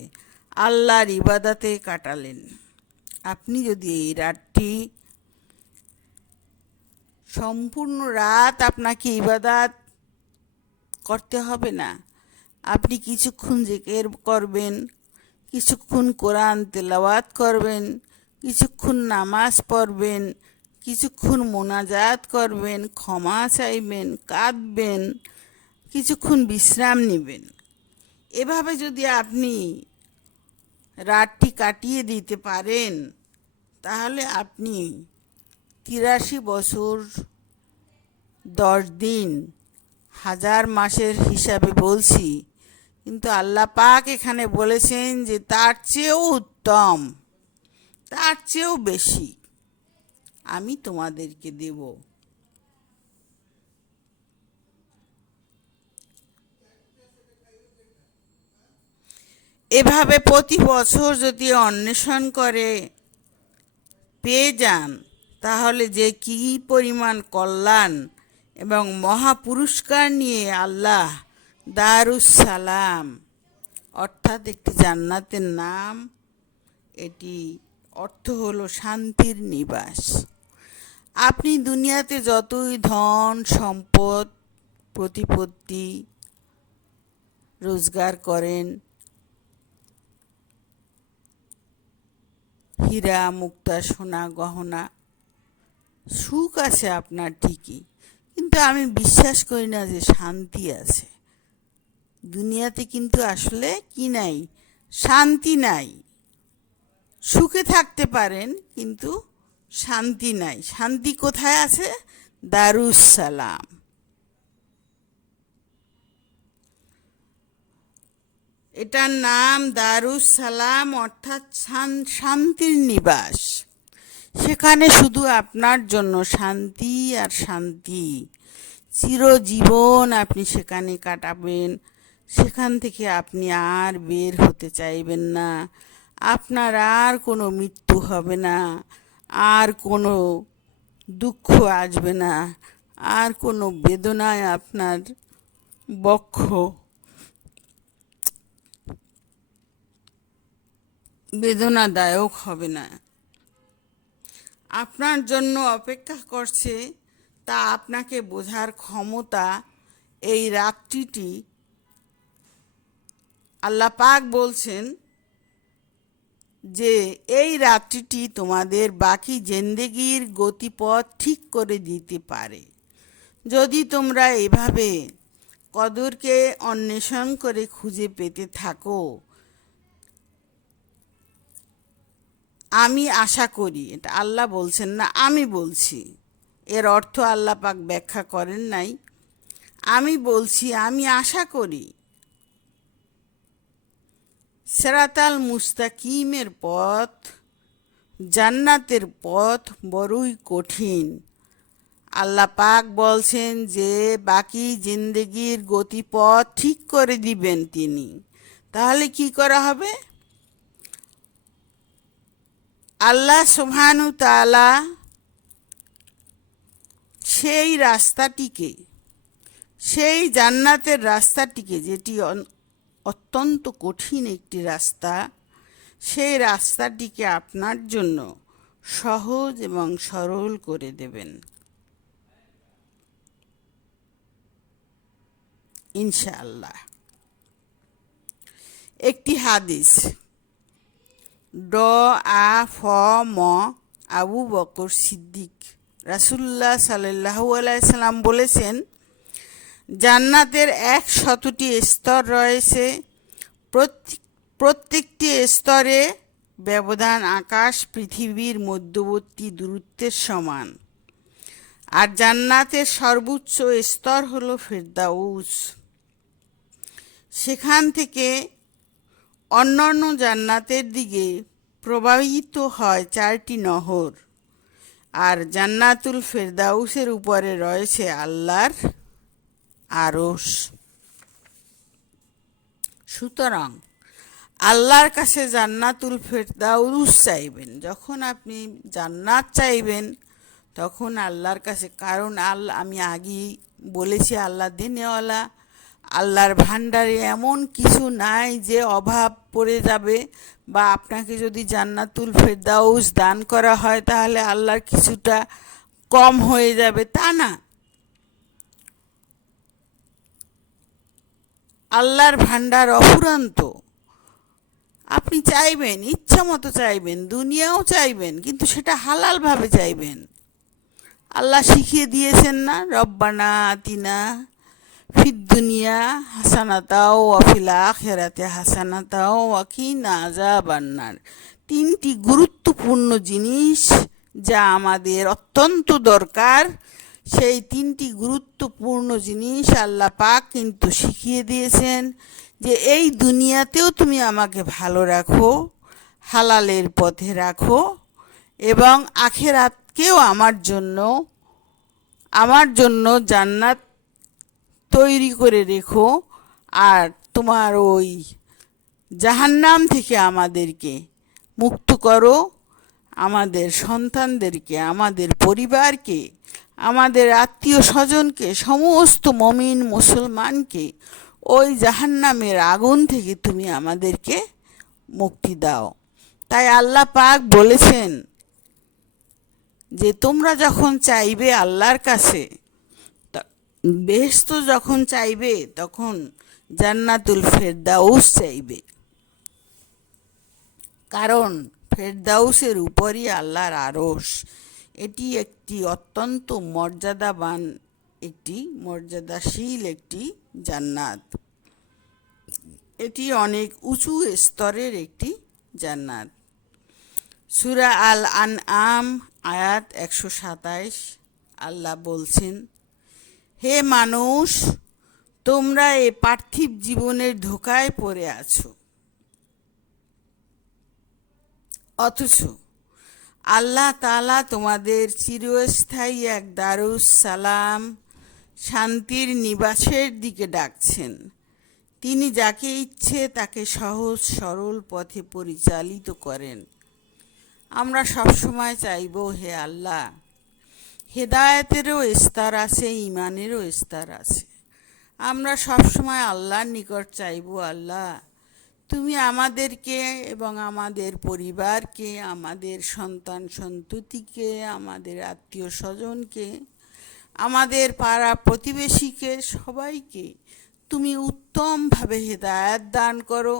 আল্লাহর ইবাদতে কাটালেন। আপনি যদি এই রাতটি, সম্পূর্ণ রাত আপনাকে ইবাদত করতে হবে না, আপনি কিছুক্ষণ জিকির করবেন, কিছুক্ষণ কোরআন তেলাওয়াত করবেন, কিছুক্ষণ নামাজ পড়বেন, কিছুক্ষণ মোনাজাত করবেন, ক্ষমা চাইবেন, কাঁদবেন, কিছুক্ষণ বিশ্রাম নেবেন। এভাবে যদি আপনি রাতটি কাটিয়ে দিতে পারেন, তাহলে আপনি ৮৩ বছর ১০ দিন, ১০০০ মাসের হিসাবে বলছি, কিন্তু আল্লাহ পাক এখানে বলেছেন যে তার চেয়েও উত্তম, তার চেয়েও বেশি আমি তোমাদেরকে দেব। এভাবে প্রতি বছর যদি অন্বেষণ করে পেয়ে যান, তাহলে যে কী পরিমাণ কল্যাণ এবং মহাপুরস্কার নিয়ে আল্লাহ দারুস সালাম, অর্থাৎ একটি জান্নাতের নাম, এটি অর্থ হলো শান্তির নিবাস। আপনি দুনিয়াতে যতই ধন সম্পদ প্রতিপত্তি রোজগার করেন, হীরা মুক্তা সোনা গহনা, সুখ আছে আপনার ঠিকই, কিন্তু আমি বিশ্বাস করি না যে শান্তি আছে দুনিয়াতে। কিন্তু আসলে কি নাই? শান্তি নাই। সুখে থাকতে পারেন কিন্তু শান্তি নাই। শান্তি কোথায় আছে? দারুস সালাম। এটার নাম দারুস সালাম, অর্থাৎ শান্তির নিবাস। সেখানে শুধু আপনার জন্য শান্তি আর শান্তি, চিরজীবন আপনি সেখানে কাটাবেন। সেখান থেকে আপনি আর বের হতে চাইবেন না। আপনার আর কোনো মৃত্যু হবে না, আর কোনো দুঃখ আসবে না, আর কোনো বেদনায় আপনার বক্ষ বেদনাদায়ক হবে না। আপনার জন্য অপেক্ষা করছে, তা আপনাকে বোঝার ক্ষমতা এই রাত্রিটি। আল্লাহ পাক বলছেন যে এই রাত্রিটি তোমাদের বাকি জিন্দেগির গতিপথ ঠিক করে দিতে পারে। যদি তোমরা এভাবে কদরকে অন্বেষণ করে খুঁজে পেতে থাকো, আমি আশা করি, এটা আল্লাহ বলছেন না, আমি বলছি, এর অর্থ আল্লাহ পাক ব্যাখ্যা করেন নাই, আমি বলছি, আমি আশা করি সিরাতাল মুস্তাকিমের পথ, জান্নাতের পথ বড়ই কঠিন। আল্লাহ পাক বলছেন যে বাকি জিন্দেগির গতিপথ ঠিক করে দিবেন তিনি। তাহলে কি করা হবে? আল্লাহ সুবহানাহু তাআলা সেই রাস্তাটিকে, সেই জান্নাতের রাস্তাটিকে, যেটি অত্যন্ত কঠিন একটি রাস্তা, সেই রাস্তাটিকে আপনার জন্য সহজ এবং সরল করে দেবেন ইনশাআল্লাহ। একটি হাদিস, ড আ ফ ম আবু বকর সিদ্দিক রাসূলুল্লাহ সাল্লাল্লাহু আলাইহি সাল্লাম বলেছেন, জান্নাতের 100টি স্তর রয়েছে। প্রত্যেকটি স্তরে ব্যবধান আকাশ পৃথিবীর মধ্যবর্তী দূরত্বের সমান। আর জান্নাতের সর্বোচ্চ স্তর হলো ফেরদাউস। সেখান থেকে অন্যান্য জান্নাতের দিকে প্রবাহিত হয় 4টি নহর। আর জান্নাতুল ফেরদাউসের উপরে রয়েছে আল্লাহর আরশ। সুতরাং আল্লাহর কাছে জান্নাতুল ফেরদাউস চাইবেন। যখন আপনি জান্নাত চাইবেন তখন আল্লাহর কাছে, কারণ আল্লাহ, আমি আগেই বলেছি, আল্লাহ দেনেওয়ালা, আল্লাহর ভান্ডারে এমন কিছু নাই যে অভাব পড়ে যাবে, বা আপনাকে যদি জান্নাতুল ফেরদাউস দান করা হয় তাহলে আল্লাহর কিছুটা কম হয়ে যাবে, তা না। আল্লাহর ভান্ডার অফুরন্ত। আপনি চাইবেন, ইচ্ছা মতো চাইবেন, দুনিয়াও চাইবেন, কিন্তু সেটা হালালভাবে চাইবেন। আল্লাহ শিখিয়ে দিয়েছেন না, রব্বানা আতিনা ফিদ দুনিয়া হাসানাতাও ওয়া ফিল আখিরাতি হাসানাতাও ওয়া কিনা আযাবান্নার। 3টি গুরুত্বপূর্ণ জিনিস যা আমাদের অত্যন্ত দরকার, সেই 3টি গুরুত্বপূর্ণ জিনিস আল্লাহ পাক কিন্তু শিখিয়ে দিয়েছেন যে এই দুনিয়াতেও তুমি আমাকে ভালো রাখো, হালালের পথে রাখো, এবং আখিরাতকেও আমার জন্য জান্নাত তৈরি করে রেখো। আর তোমার ওই জাহান্নাম থেকে আমাদেরকে মুক্ত করো, আমাদের সন্তানদেরকে, আমাদের পরিবারকে, আমাদের আত্মীয় স্বজনকে, সমস্ত মমিন মুসলমানকে ওই জাহান্নামের আগুন থেকে তুমি আমাদেরকে মুক্তি দাও। তাই আল্লাহ পাক বলেছেন যে তোমরা যখন চাইবে আল্লাহর কাছে বেহেশত, যখন চাইবে তখন জান্নাতুল ফেরদাউস চাইবে, কারণ ফেরদাউসের উপরই আল্লাহর আরশ। এটি একটি অত্যন্ত মর্যাদাবান, মর্যাদাশীল একটি জান্নাত। এটি অনেক উঁচু স্তরের একটি জান্নাত। সূরা আল আনআম আয়াত 127 আল্লাহ বলছেন, হে মানুষ, তোমরা এ পার্থিব জীবনের ধোঁকায় পড়ে আছো, অথচ আল্লাহ তাআলা তোমাদের চিরস্থায়ী এক দারুস সালাম, শান্তির নিবাসের দিকে ডাকছেন। তিনি যাকে ইচ্ছে তাকে সহজ সরল পথে পরিচালিত করেন। আমরা সবসময় চাইব, হে আল্লাহ, হেদায়েতেরও স্তর আছে, ঈমানেরও স্তর আছে। আমরা সবসময় আল্লাহর নিকট চাইব, আল্লাহ তুমি আমাদেরকে এবং আমাদের পরিবারকে, আমাদের সন্তান সন্ততিকে, আমাদের আত্মীয় স্বজনকে, আমাদের পাড়া প্রতিবেশীকে, সবাইকে তুমি উত্তমভাবে হেদায়েত দান করো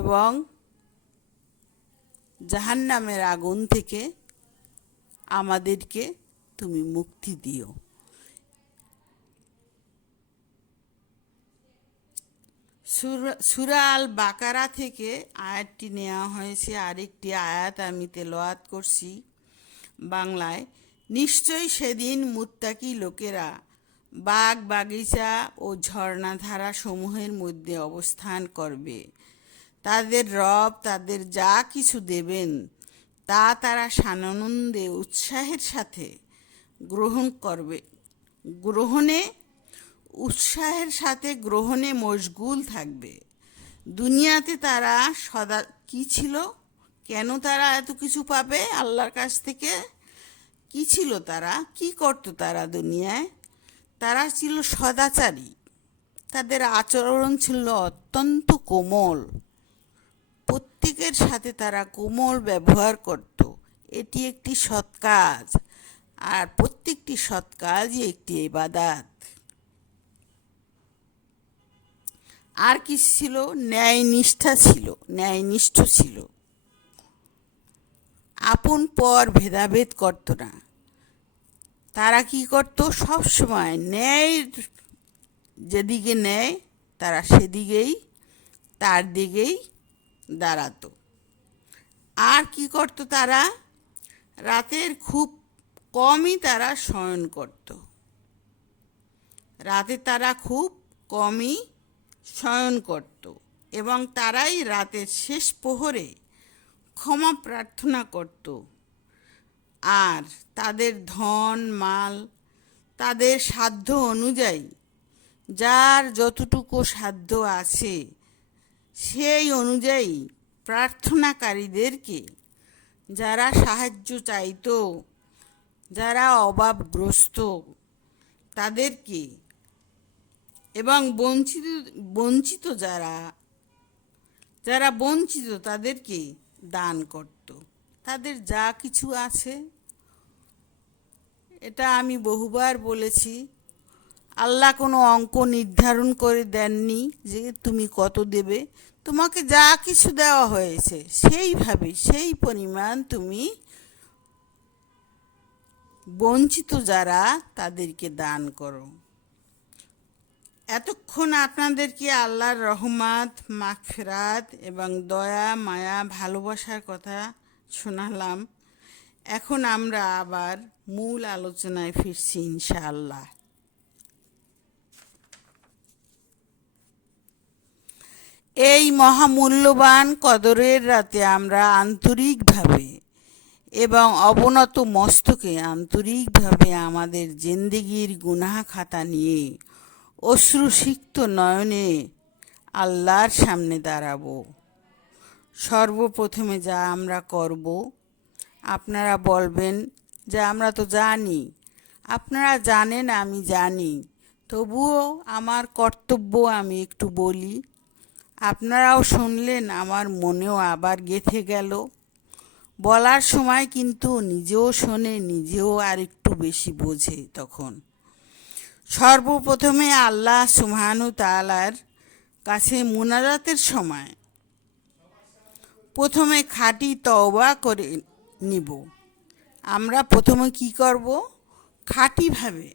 এবং জাহান্নামের আগুন থেকে আমাদেরকে তুমি মুক্তি দিও। সূরা আল বাকারা থেকে আয়াতটি নেওয়া হয়েছে। আরেকটি আয়াত আমি তেলাওয়াত করছি বাংলায়। নিশ্চয়ই সেদিন মুত্তাকি লোকেরা বাগ বাগিচা ও ঝর্ণাধারা সমূহের মধ্যে অবস্থান করবে। তাদের রব তাদের যা কিছু দেবেন তা তারা সানন্দে উৎসাহের সাথে গ্রহণ করবে। গ্রহণে মশগুল থাকবে। দুনিয়াতে তারা সদা কি ছিল, কেন তারা এত কিছু পাবে আল্লাহর কাছ থেকে? কি ছিল তারা, কি করতো তারা দুনিয়ায়? তারা ছিল সদাচারী, তাদের আচরণ ছিল অত্যন্ত কোমল। প্রত্যেকের সাথে তারা কোমল ব্যবহার করত। এটি একটি সৎ কাজ, আর প্রত্যেকটি সৎ কাজই একটি ইবাদত। আর কি ছিল? ন্যায়নিষ্ঠ ছিল। আপন পর ভেদাভেদ করত না। তারা কি করত? সব সময় ন্যায়ের যেদিকে ন্যায় তারা সেদিকেই, তার দিকেই দাঁড়াতো। আর কি করত তারা? রাতের খুব কমই তারা শয়ন করত। রাতে তারা খুব কমই শয়ন করত এবং তারাই রাতের শেষ প্রহরে ক্ষমা প্রার্থনা করত। আর তাদের ধন মাল তাদের সাধ্য অনুযায়ী, যার যতটুকু সাধ্য আছে সেই অনুযায়ী প্রার্থনাকারীদেরকে, যারা সাহায্য চাইতো, যারা অভাবগ্রস্ত তাদেরকে, এবং বঞ্চিত যারা বঞ্চিত তাদেরকে দান করত। তাদের যা কিছু আছে, এটা আমি বহুবার বলেছি, আল্লাহ কোনো অঙ্ক নির্ধারণ করে দেননি যে তুমি কত দেবে। তোমাকে যা কিছু দেওয়া হয়েছে সেইভাবে, সেই পরিমাণ তুমি বঞ্চিত যারা তাদেরকে দান করো। এতক্ষণ আপনাদেরকে আল্লাহর রহমত, মাগফিরাত এবং দয়া, মায়া, ভালোবাসার কথা শোনালাম। এখন আমরা আবার মূল আলোচনায় ফিরছি ইনশাআল্লাহ। এই মহামূল্যবান কদরের রাতে আমরা আন্তরিকভাবে এবং অবনত মস্তকে আন্তরিকভাবে আমাদের জিন্দেগির গুনাহ খাতা নিয়ে অশ্রুসিক্ত নয়নে আল্লাহর সামনে দাঁড়াবো। সর্বপ্রথমে যা আমরা করব, আপনারা বলবেন যে আমরা তো জানি। আপনারা জানেন, আমি জানি, তবুও আমার কর্তব্য আমি একটু বলি। আপনারাও শুনলেন, আমার মনেও আবার গেঁথে গেল। বলার সময় কিন্তু নিজেও শোনে, নিজেও আর একটু বেশি বোঝে। তখন সর্বপ্রথমে আল্লাহ সুবহানাহু তাআলার কাছে মুনাজাতের সময় প্রথমে খাঁটি তওবা করে নিব। আমরা প্রথমে কি করব? খাঁটিভাবে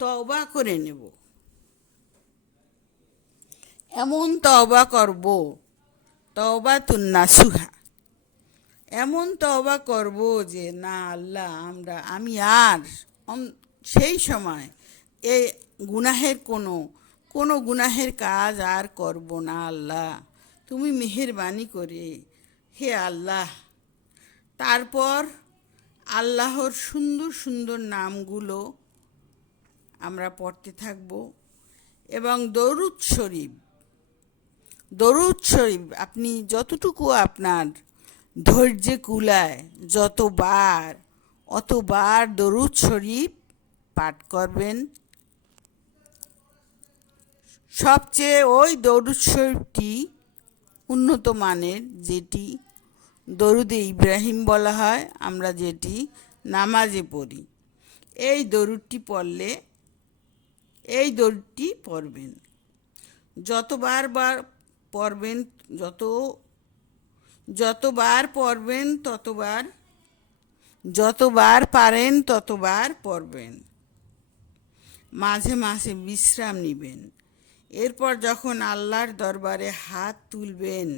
তওবা করে নেব। এমন তওবা করব, তওবাতুন নাসুহা। এমন তওবা করব যে না আল্লাহ, আমি আর সেই সময় এই গুনাহের কোনো গুনাহের কাজ আর করব না আল্লাহ, তুমি মেহেরবানি করে, হে আল্লাহ। তারপর আল্লাহর সুন্দর সুন্দর নামগুলো আমরা পড়তে থাকব এবং দরুদ শরীফ আপনি যতটুকু আপনার ধৈর্যে কুলায় অতবার দরুদ শরীফ পাঠ করবেন। সবচেয়ে ওই দরুদ শরীফটি উন্নত মানের, যেটি দরুদে ইব্রাহিম বলা হয়, আমরা যেটি নামাজে পড়ি। এই দরুদটি পড়বেন। যতবার পারেন ততবার পড়বেন। মাঝে মাঝে বিশ্রাম নেবেন। এরপর যখন আল্লাহর দরবারে হাত তুলবেন,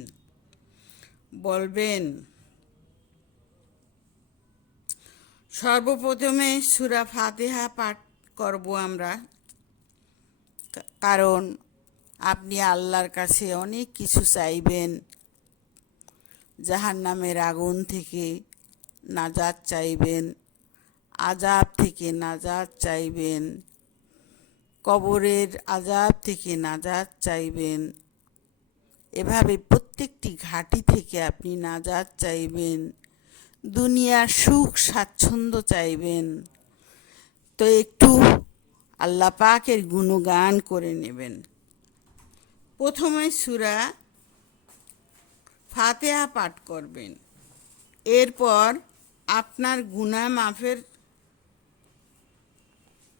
বলবেন, সর্বপ্রথমে সূরা ফাতিহা পাঠ করব আমরা, কারণ আপনি আল্লাহর কাছে অনেক কিছু চাইবেন। জাহান্নামের আগুন থেকে নাজাত চাইবেন, আযাব থেকে নাজাত চাইবেন, কবরের আযাব থেকে নাজাত চাইবেন। এভাবে প্রত্যেকটি ঘাঁটি থেকে আপনি নাজাত চাইবেন। দুনিয়ার সুখ স্বাচ্ছন্দ্য চাইবেন। তো একটু আল্লাহ পাকের গুণগান করে নেবেন। প্রথমে সূরা ফাতিহা পাঠ করবেন। এরপর আপনার গুনাহ মাফের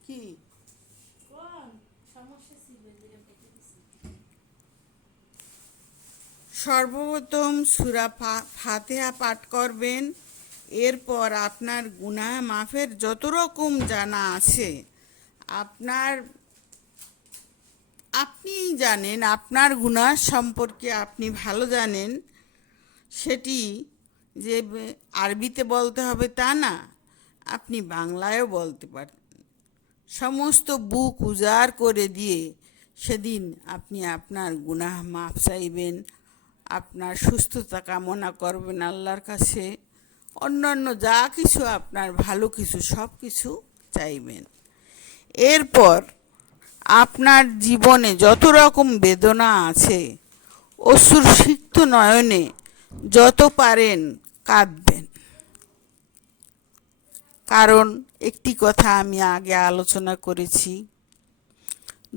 কি সর্বপ্রথম সূরা ফাতিহা পাঠ করবেন। এরপর আপনার গুনাহ মাফের যত রকম জানা আছে আপনি জানেন, আপনার গুনাহ সম্পর্কে আপনি ভালো জানেন, সেটি যে আরবিতে বলতে হবে তা না, আপনি বাংলায়ও বলতে পারেন। সমস্ত বুক উজাড় করে দিয়ে সেদিন আপনি আপনার গুনাহ মাফ চাইবেন, আপনার সুস্থতা কামনা করবেন আল্লাহর কাছে, অন্যান্য যা কিছু আপনার ভালো কিছু সব কিছু চাইবেন। এরপর আপনার জীবনে যত রকম বেদনা আছে অশ্রুসিক্ত নয়নে যত পারেন কাঁদবেন। কারণ একটি কথা আমি আগে আলোচনা করেছি,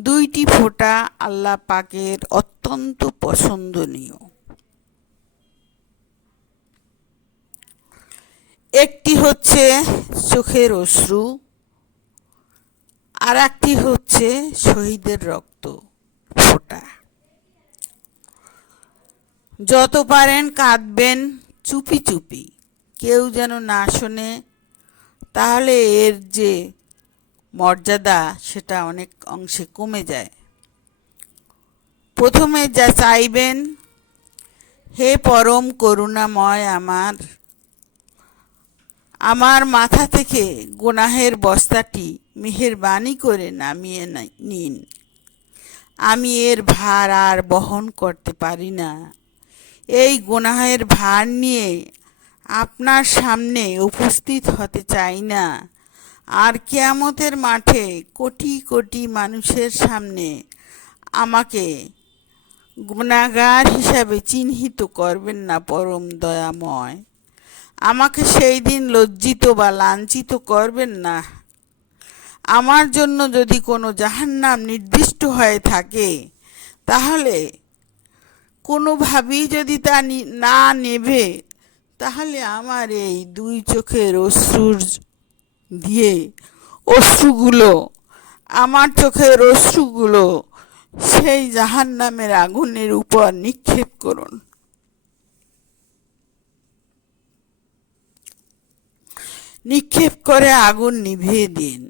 দুইটি ফোঁটা আল্লাহ পাকের অত্যন্ত পছন্দনীয়। একটি হচ্ছে চোখের অশ্রু, আর একটি হচ্ছে শহীদের রক্ত ফোঁটা। যত পারেন কাঁদবেন চুপি চুপি, কেউ যেন না শোনে, তাহলে এর যে মর্যাদা সেটা অনেক অংশে কমে যায়। প্রথমে যা চাইবেন, হে পরম করুণাময় আমার মাথা থেকে গুনাহের বস্তাটি মেহেরবানি করে নামিয়ে নিন। আমি এর ভার আর বহন করতে পারি না। এই গুনাহের ভার নিয়ে আপনার সামনে উপস্থিত হতে চাই না। আর কিয়ামতের মাঠে কোটি কোটি মানুষের সামনে আমাকে গুনাহগার হিসাবে চিহ্নিত করবেন না পরম দয়াময়। আমাকে সেই দিন লজ্জিত বা লাঞ্ছিত করবেন না। আমার জন্য যদি কোনো জাহান্নাম নির্দিষ্ট হয়ে থাকে, তাহলে কোনোভাবেই যদি তা না নেভে, তাহলে আমার এই দুই চোখের আমার চোখের অশ্রুগুলো সেই জাহান্নামের আগুনের উপর নিক্ষেপ করুন। নিক্ষেপ করে আগুন নিভিয়ে দিন।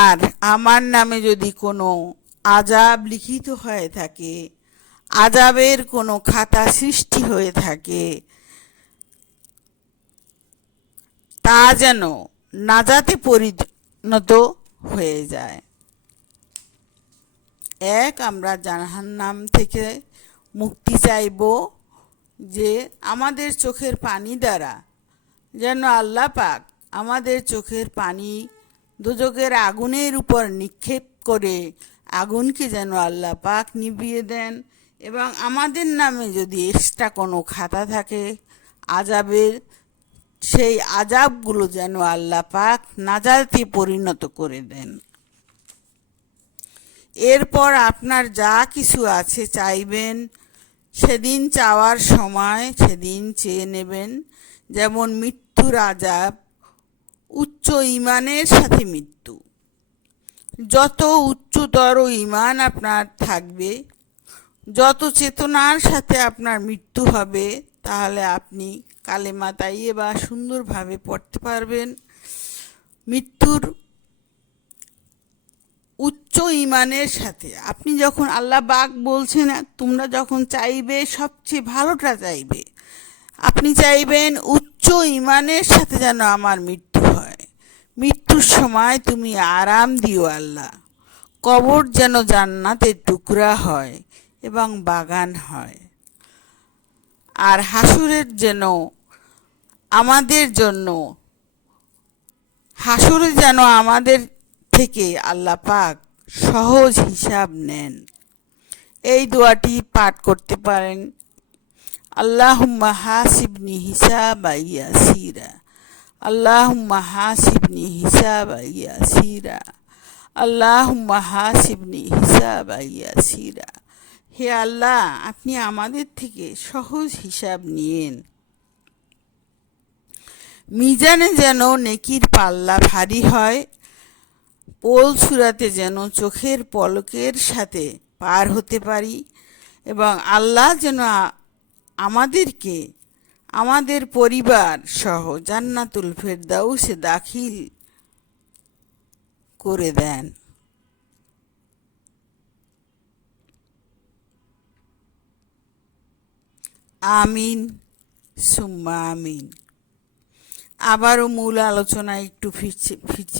আর আমার নামে যদি কোনো আযাব লিখিত হয়ে থাকে, আযাবের কোনো খাতা সৃষ্টি হয়ে থাকে, তা যেন নাজাতে পরিণত হয়ে যায়। আমরা জাহান্নাম থেকে মুক্তি চাইব, যে আমাদের চোখের পানি দ্বারা যেন আল্লাহ পাক আমাদের চোখের পানি দোজখের আগুনের উপর নিক্ষেপ করে আগুনকে যেন আল্লাহ পাক নিভিয়ে দেন। এবং আমাদের নামে যদি এক্সট্রা কোনো খাতা থাকে আযাবের, সেই আযাবগুলো যেন আল্লাহ পাক নাজাতে পরিণত করে দেন। এরপর আপনার যা কিছু আছে চাইবেন, সেদিন চাওয়ার সময় সেদিন চেয়ে নেবেন। যেমন মৃত্যুর আযাব, উচ্চ ঈমানের সাথে মৃত্যু। যত উচ্চতর ঈমান আপনার থাকবে, যত চেতনার সাথে আপনার মৃত্যু হবে, তাহলে আপনি কালেমা তাইয়্যিবা সুন্দরভাবে পড়তে পারবেন। মৃত্যুর উচ্চ ঈমানের সাথে আপনি যখন আল্লাহ পাক বলছেন তোমরা যখন চাইবে সবচেয়ে ভালোটা চাইবে, আপনি চাইবেন উচ্চ ঈমানের সাথে যেন আমার মৃত্যু হয়। মৃত্যুর সময় তুমি আরাম দিও আল্লাহ, কবর যেন জান্নাতের টুকরা হয় এবং বাগান হয়। আর হাসুরের যেন আমাদের থেকে আল্লাহ পাক সহজ হিসাব নেন। এই দোয়াটি পাঠ করতে পারেন, আল্লাহুম্মা হাসিবনি হিসাবা ইয়াসিরা, আল্লাহুম্মা হাসিবনি হিসাবা ইয়াসিরা। আল্লাহুম্মা হাসিবনি হিসাবান ইয়াসিরা। হে আল্লাহ, আপনি আমাদের থেকে সহজ হিসাব নিয়েন। মিজানে যেন নেকির পাল্লা ভারী হয়, পোল সুরাতে যেন চোখের পলকের সাথে পার হতে পারি, এবং আল্লাহ যেন আমাদেরকে আমাদের পরিবার সহ জান্নাতুল ফেরদাউসে দাখিল করে দেন। আমিন সুম্মা আমিন। আবারও মূল আলোচনায় একটু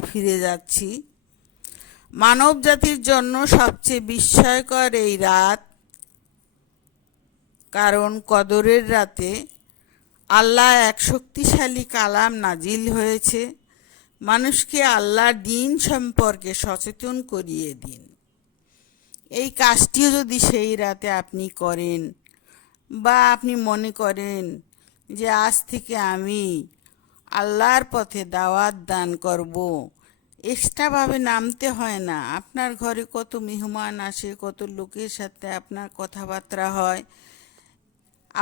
ফিরে যাচ্ছি। মানব জাতির জন্য সবচেয়ে বিস্ময়কর এই রাত, কারণ কদরের রাতে আল্লাহ এক শক্তিশালী কালাম নাজিল হয়েছে মানুষকে আল্লাহর দিন সম্পর্কে সচেতন করিয়ে দিন। এই কাজটিও যদি সেই রাতে আপনি করেন, বা আপনি মনে করেন যে আজ থেকে আমি আল্লাহর পথে দাওয়াত দান করব, এক্সট্রাভাবে নামতে হয় না। আপনার ঘরে কত মেহমান আসে, কত লোকের সাথে আপনার কথাবার্তা হয়।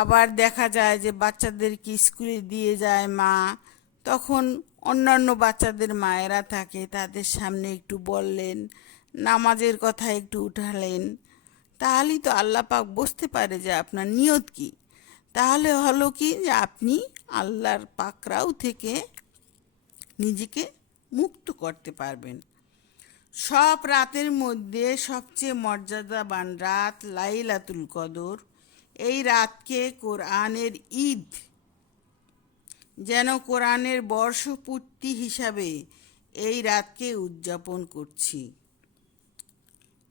আবার দেখা যায় যে বাচ্চাদেরকে স্কুলে দিয়ে যায় মা, তখন অন্যান্য বাচ্চাদের মায়েরা থাকে, তাদের সামনে একটু বললেন, নামাজের কথা একটু উঠালেন, তাহলেই তো আল্লাহ পাক বুঝতে পারে যে আপনার নিয়ত কি। তাহলে হলো কি যে আপনি আল্লাহর পাকড়াও থেকে নিজেকে মুক্ত করতে পারবেন। সব রাতের মধ্যে সবচেয়ে মর্যাদাবান রাত লাইলাতুল কদর। এই রাতকে কোরআনের ঈদ, যেন কোরআনের বর্ষপূর্তি হিসাবে এই রাতকে উদযাপন করছি।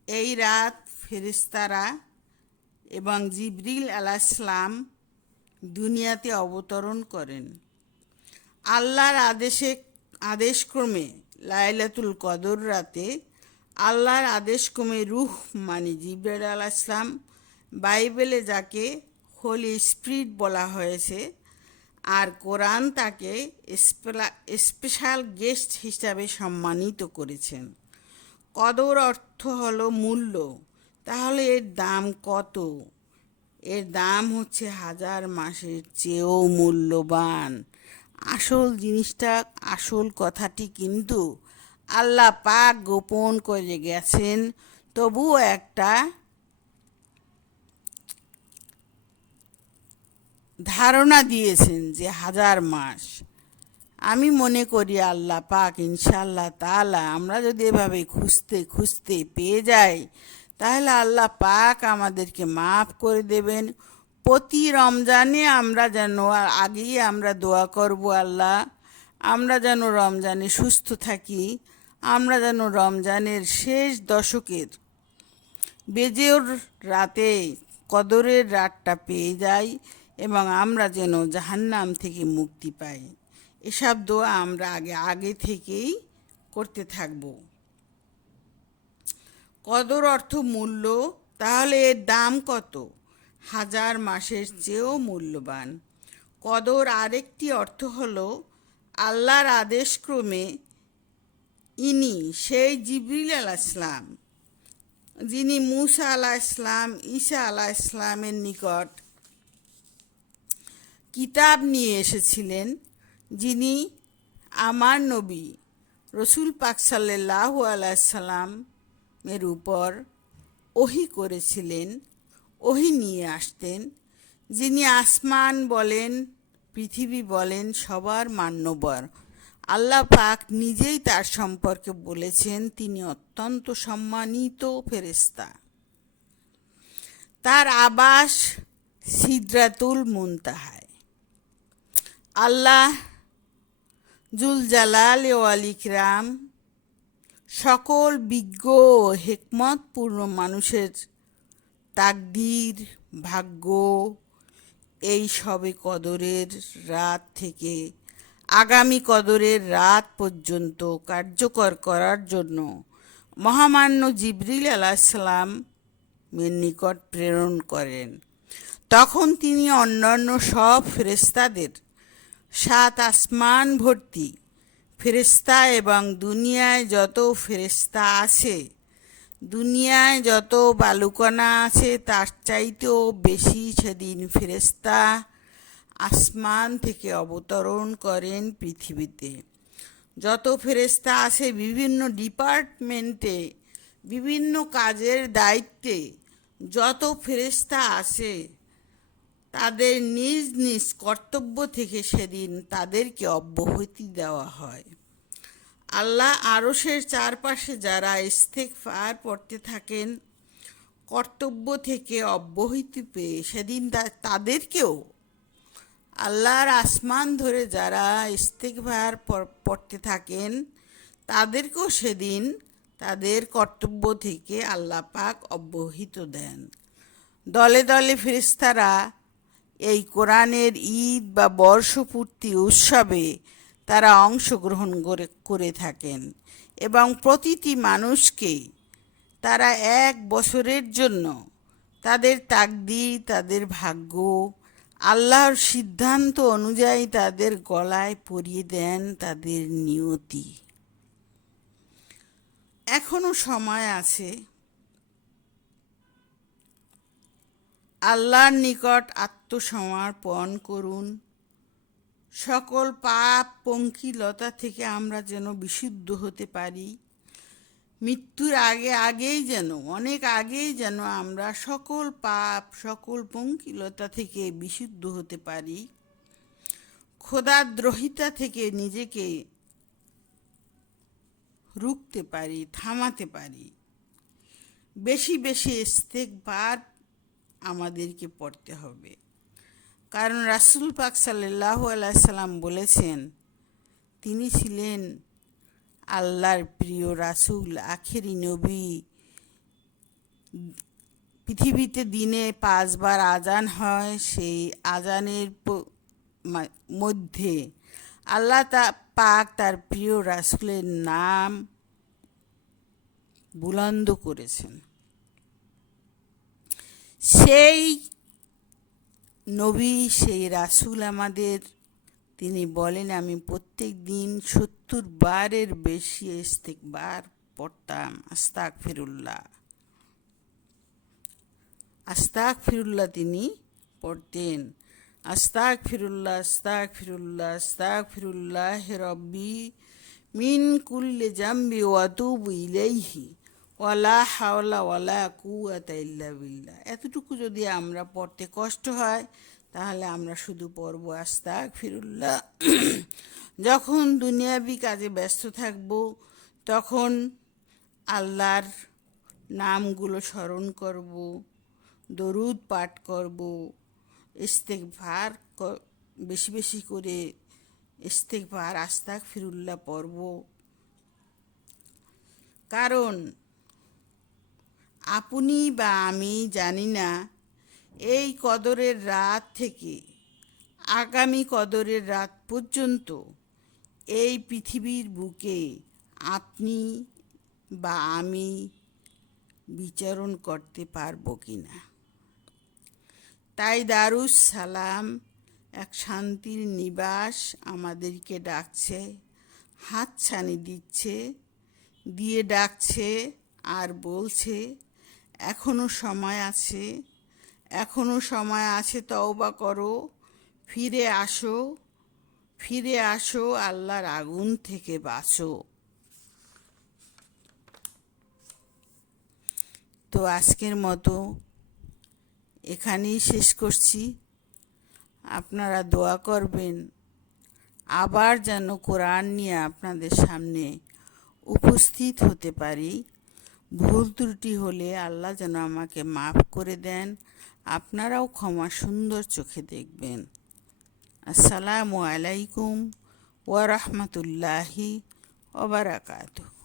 এই রাত ফেরেশতারা এবং জিবরিল আলাইহিসসালাম দুনিয়াতে অবতরণ করেন। আল্লাহর আদেশক্রমে লাইলাতুল কদর রাতে আল্লাহর আদেশক্রমে রূহ মানে জিবরাইল আলাইহিসসালাম, বাইবেলে যাকে হোলি স্পিরিট বলা হয়েছে, আর কোরআন তাকে স্পেশাল গেস্ট হিসাবে সম্মানিত করেছেন। কদর অর্থ হলো মূল্য। তাহলে এর দাম কত? এর দাম হচ্ছে 1000 মাসের চেয়েও মূল্যবান। আসল জিনিসটা, আসল কথাটি কিন্তু আল্লাহ পাক গোপন করে গেছেন, তবুও একটা ধারণা দিয়েছেন যে 1000 মাস। আমি মনে করি আল্লাহ পাক ইনশাআল্লাহ তাআলা আমরা যদি এভাবে খুঁজতে খুঁজতে পেয়ে যাই, তাহলে আল্লাহ পাক আমাদেরকে মাফ করে দেবেন। প্রতি রমজানে আমরা যেন, আগেই আমরা দোয়া করব, আল্লাহ আমরা যেন রমজানে সুস্থ থাকি, আমরা যেন রমজানের শেষ দশকের বেজোর রাতে কদরের রাতটা পেয়ে যাই, এবং আমরা যেন জাহান্নাম থেকে মুক্তি পাই। এসব দোয়া আমরা আগে থেকেই করতে থাকব। কদর অর্থ মূল্য, তাহলে এর দাম কত? 1000 মাসের চেয়েও মূল্যবান। কদর আরেকটি অর্থ হলো আল্লাহর আদেশক্রমে ইনি সেই জিবরিল আলাইহিসসালাম যিনি মুসা আলাইহিসসালাম, ঈসা আলাইহিসসালামের নিকট কিতাব নিয়ে এসেছিলেন, যিনি আমার নবী রসুল পাক সাল্লাল্লাহু আলাইহি সাল্লামের উপর ওহী করেছিলেন, ওহী নিয়ে আসতেন, যিনি আসমান বলেন, পৃথিবী বলেন সবার মান্যবর। আল্লাহ পাক নিজেই তার সম্পর্কে বলেছেন তিনি অত্যন্ত সম্মানিত ফেরেশতা। তার আবাস সিদরাতুল মুনতাহায়। আল্লাহ জুল জালাল ওয়াল ইকরাম সকল বিজ্ঞ ও হিকমতপূর্ণ মানুষের তাকদীর, ভাগ্য এই সবে কদরের রাত থেকে আগামী কদরের রাত পর্যন্ত কার্যকর করার জন্য মহামান্য জিবরিল আলাইহিসসালামের নিকট প্রেরণ করেন। তখন তিনি অন্যান্য সব ফেরেশতাদের 7 আসমান ভর্তি ফেরেশতা এবং দুনিয়ায় যত ফেরেশতা আছে, দুনিয়ায় যত বালুকণা আছে তার চাইতেও বেশি সেদিন ফেরেশতা আসমান থেকে অবতরণ করেন পৃথিবীতে। যত ফেরেশতা আছে বিভিন্ন ডিপার্টমেন্টে, বিভিন্ন কাজের দায়িত্বে যত ফেরেশতা আছে, তাদের নিজ নিজ কর্তব্য থেকে সেদিন তাদেরকে অব্যাহতি দেওয়া হয়। আল্লাহ আরশের চারপাশে যারা ইস্তেগফার পড়তে থাকেন, কর্তব্য থেকে অব্যাহতি পেয়ে সেদিন তাদেরকেও, আল্লাহর আসমান ধরে যারা ইস্তেগফার পড়তে থাকেন তাদেরকেও সেদিন তাদের কর্তব্য থেকে আল্লাহ পাক অব্যাহতি দেন। দলে দলে ফেরেশতারা এই কোরআনের ঈদ বা বর্ষপূর্তি উৎসবে তারা অংশগ্রহণ করে থাকেন এবং প্রতিটি মানুষকে তারা 1 বছরের জন্য তাদের তাকদীর, তাদের ভাগ্য আল্লাহর সিদ্ধান্ত অনুযায়ী তাদের গলায় পরিয়ে দেন তাদের নিয়তি। এখনো সময় আছে। আল্লাহর নিকট আত্মসমর্পণ করুন। সকল পাপ পঙ্কিলতা থেকে আমরা যেন বিশুদ্ধ হতে পারি। মৃত্যুর অনেক আগেই যেন আমরা সকল পাপ, সকল পঙ্কিলতা থেকে বিশুদ্ধ হতে পারি। খোদাদ্রোহিতা থেকে নিজেকে রুখতে পারি, থামাতে পারি। বেশি বেশি ইস্তেগফার আমাদেরকে পড়তে হবে, কারণ রাসূল পাক সাল্লাল্লাহু আলাইহি সাল্লাম বলেছেন, তিনি ছিলেন আল্লাহর প্রিয় রাসূল, আখেরি নবী। পৃথিবীতে দিনে 5 বার আজান হয়, সেই আজানের মধ্যে আল্লাহ পাক তার প্রিয় রাসূলের নাম বুলন্দ করেছেন। সেই নবী, সেই রাসূল আমাদের, তিনি বলেন, আমি প্রত্যেক দিন 70 বারের বেশি ইস্তেগফার পড়তাম। আস্তাগফিরুল্লাহ তিনি পড়তেন। আস্তাগফিরুল্লাহ রব্বি মিন কুল্লি জামবি ওয়া আতুবু ইলাইহি ওয়ালা হাওলা ওয়ালা কুওয়াতা ইল্লা বিল্লাহ। এতটুকু যদি আমরা পড়তে কষ্ট হয় তাহলে আমরা শুধু পড়ব আস্তাগফিরুল্লাহ। যখন দুনিয়াবি কাজে ব্যস্ত থাকব তখন আল্লাহর নামগুলো স্মরণ করব, দরুদ পাঠ করব, ইস্তেগফার বেশি বেশি করে ইস্তেগফার আস্তাগফিরুল্লাহ পড়ব। কারণ আপনি বা আমি জানি না এই কদরের রাত থেকে আগামী কদরের রাত পর্যন্ত এই পৃথিবীর বুকে আপনি বা আমি বিচরণ করতে পারবো কিনা। তাই দারুস সালাম এক শান্তির নিবাস আমাদেরকে ডাকছে, হাতছানি দিয়ে ডাকছে আর বলছে, এখনো সময় আছে, তওবা করো, ফিরে আসো, আল্লাহর আগুন থেকে বাঁচো। তো আজকের মতো এখানেই শেষ করছি। আপনারা দোয়া করবেন আবার যেন কোরআন নিয়ে আপনাদের সামনে উপস্থিত হতে পারি। ভুল ত্রুটি হলে আল্লাহ যেন আমাকে মাফ করে দেন, আপনারাও ক্ষমা সুন্দর চোখে দেখবেন। আসসালামু আলাইকুম ওয়া রাহমাতুল্লাহি ওয়া বারাকাতুহু।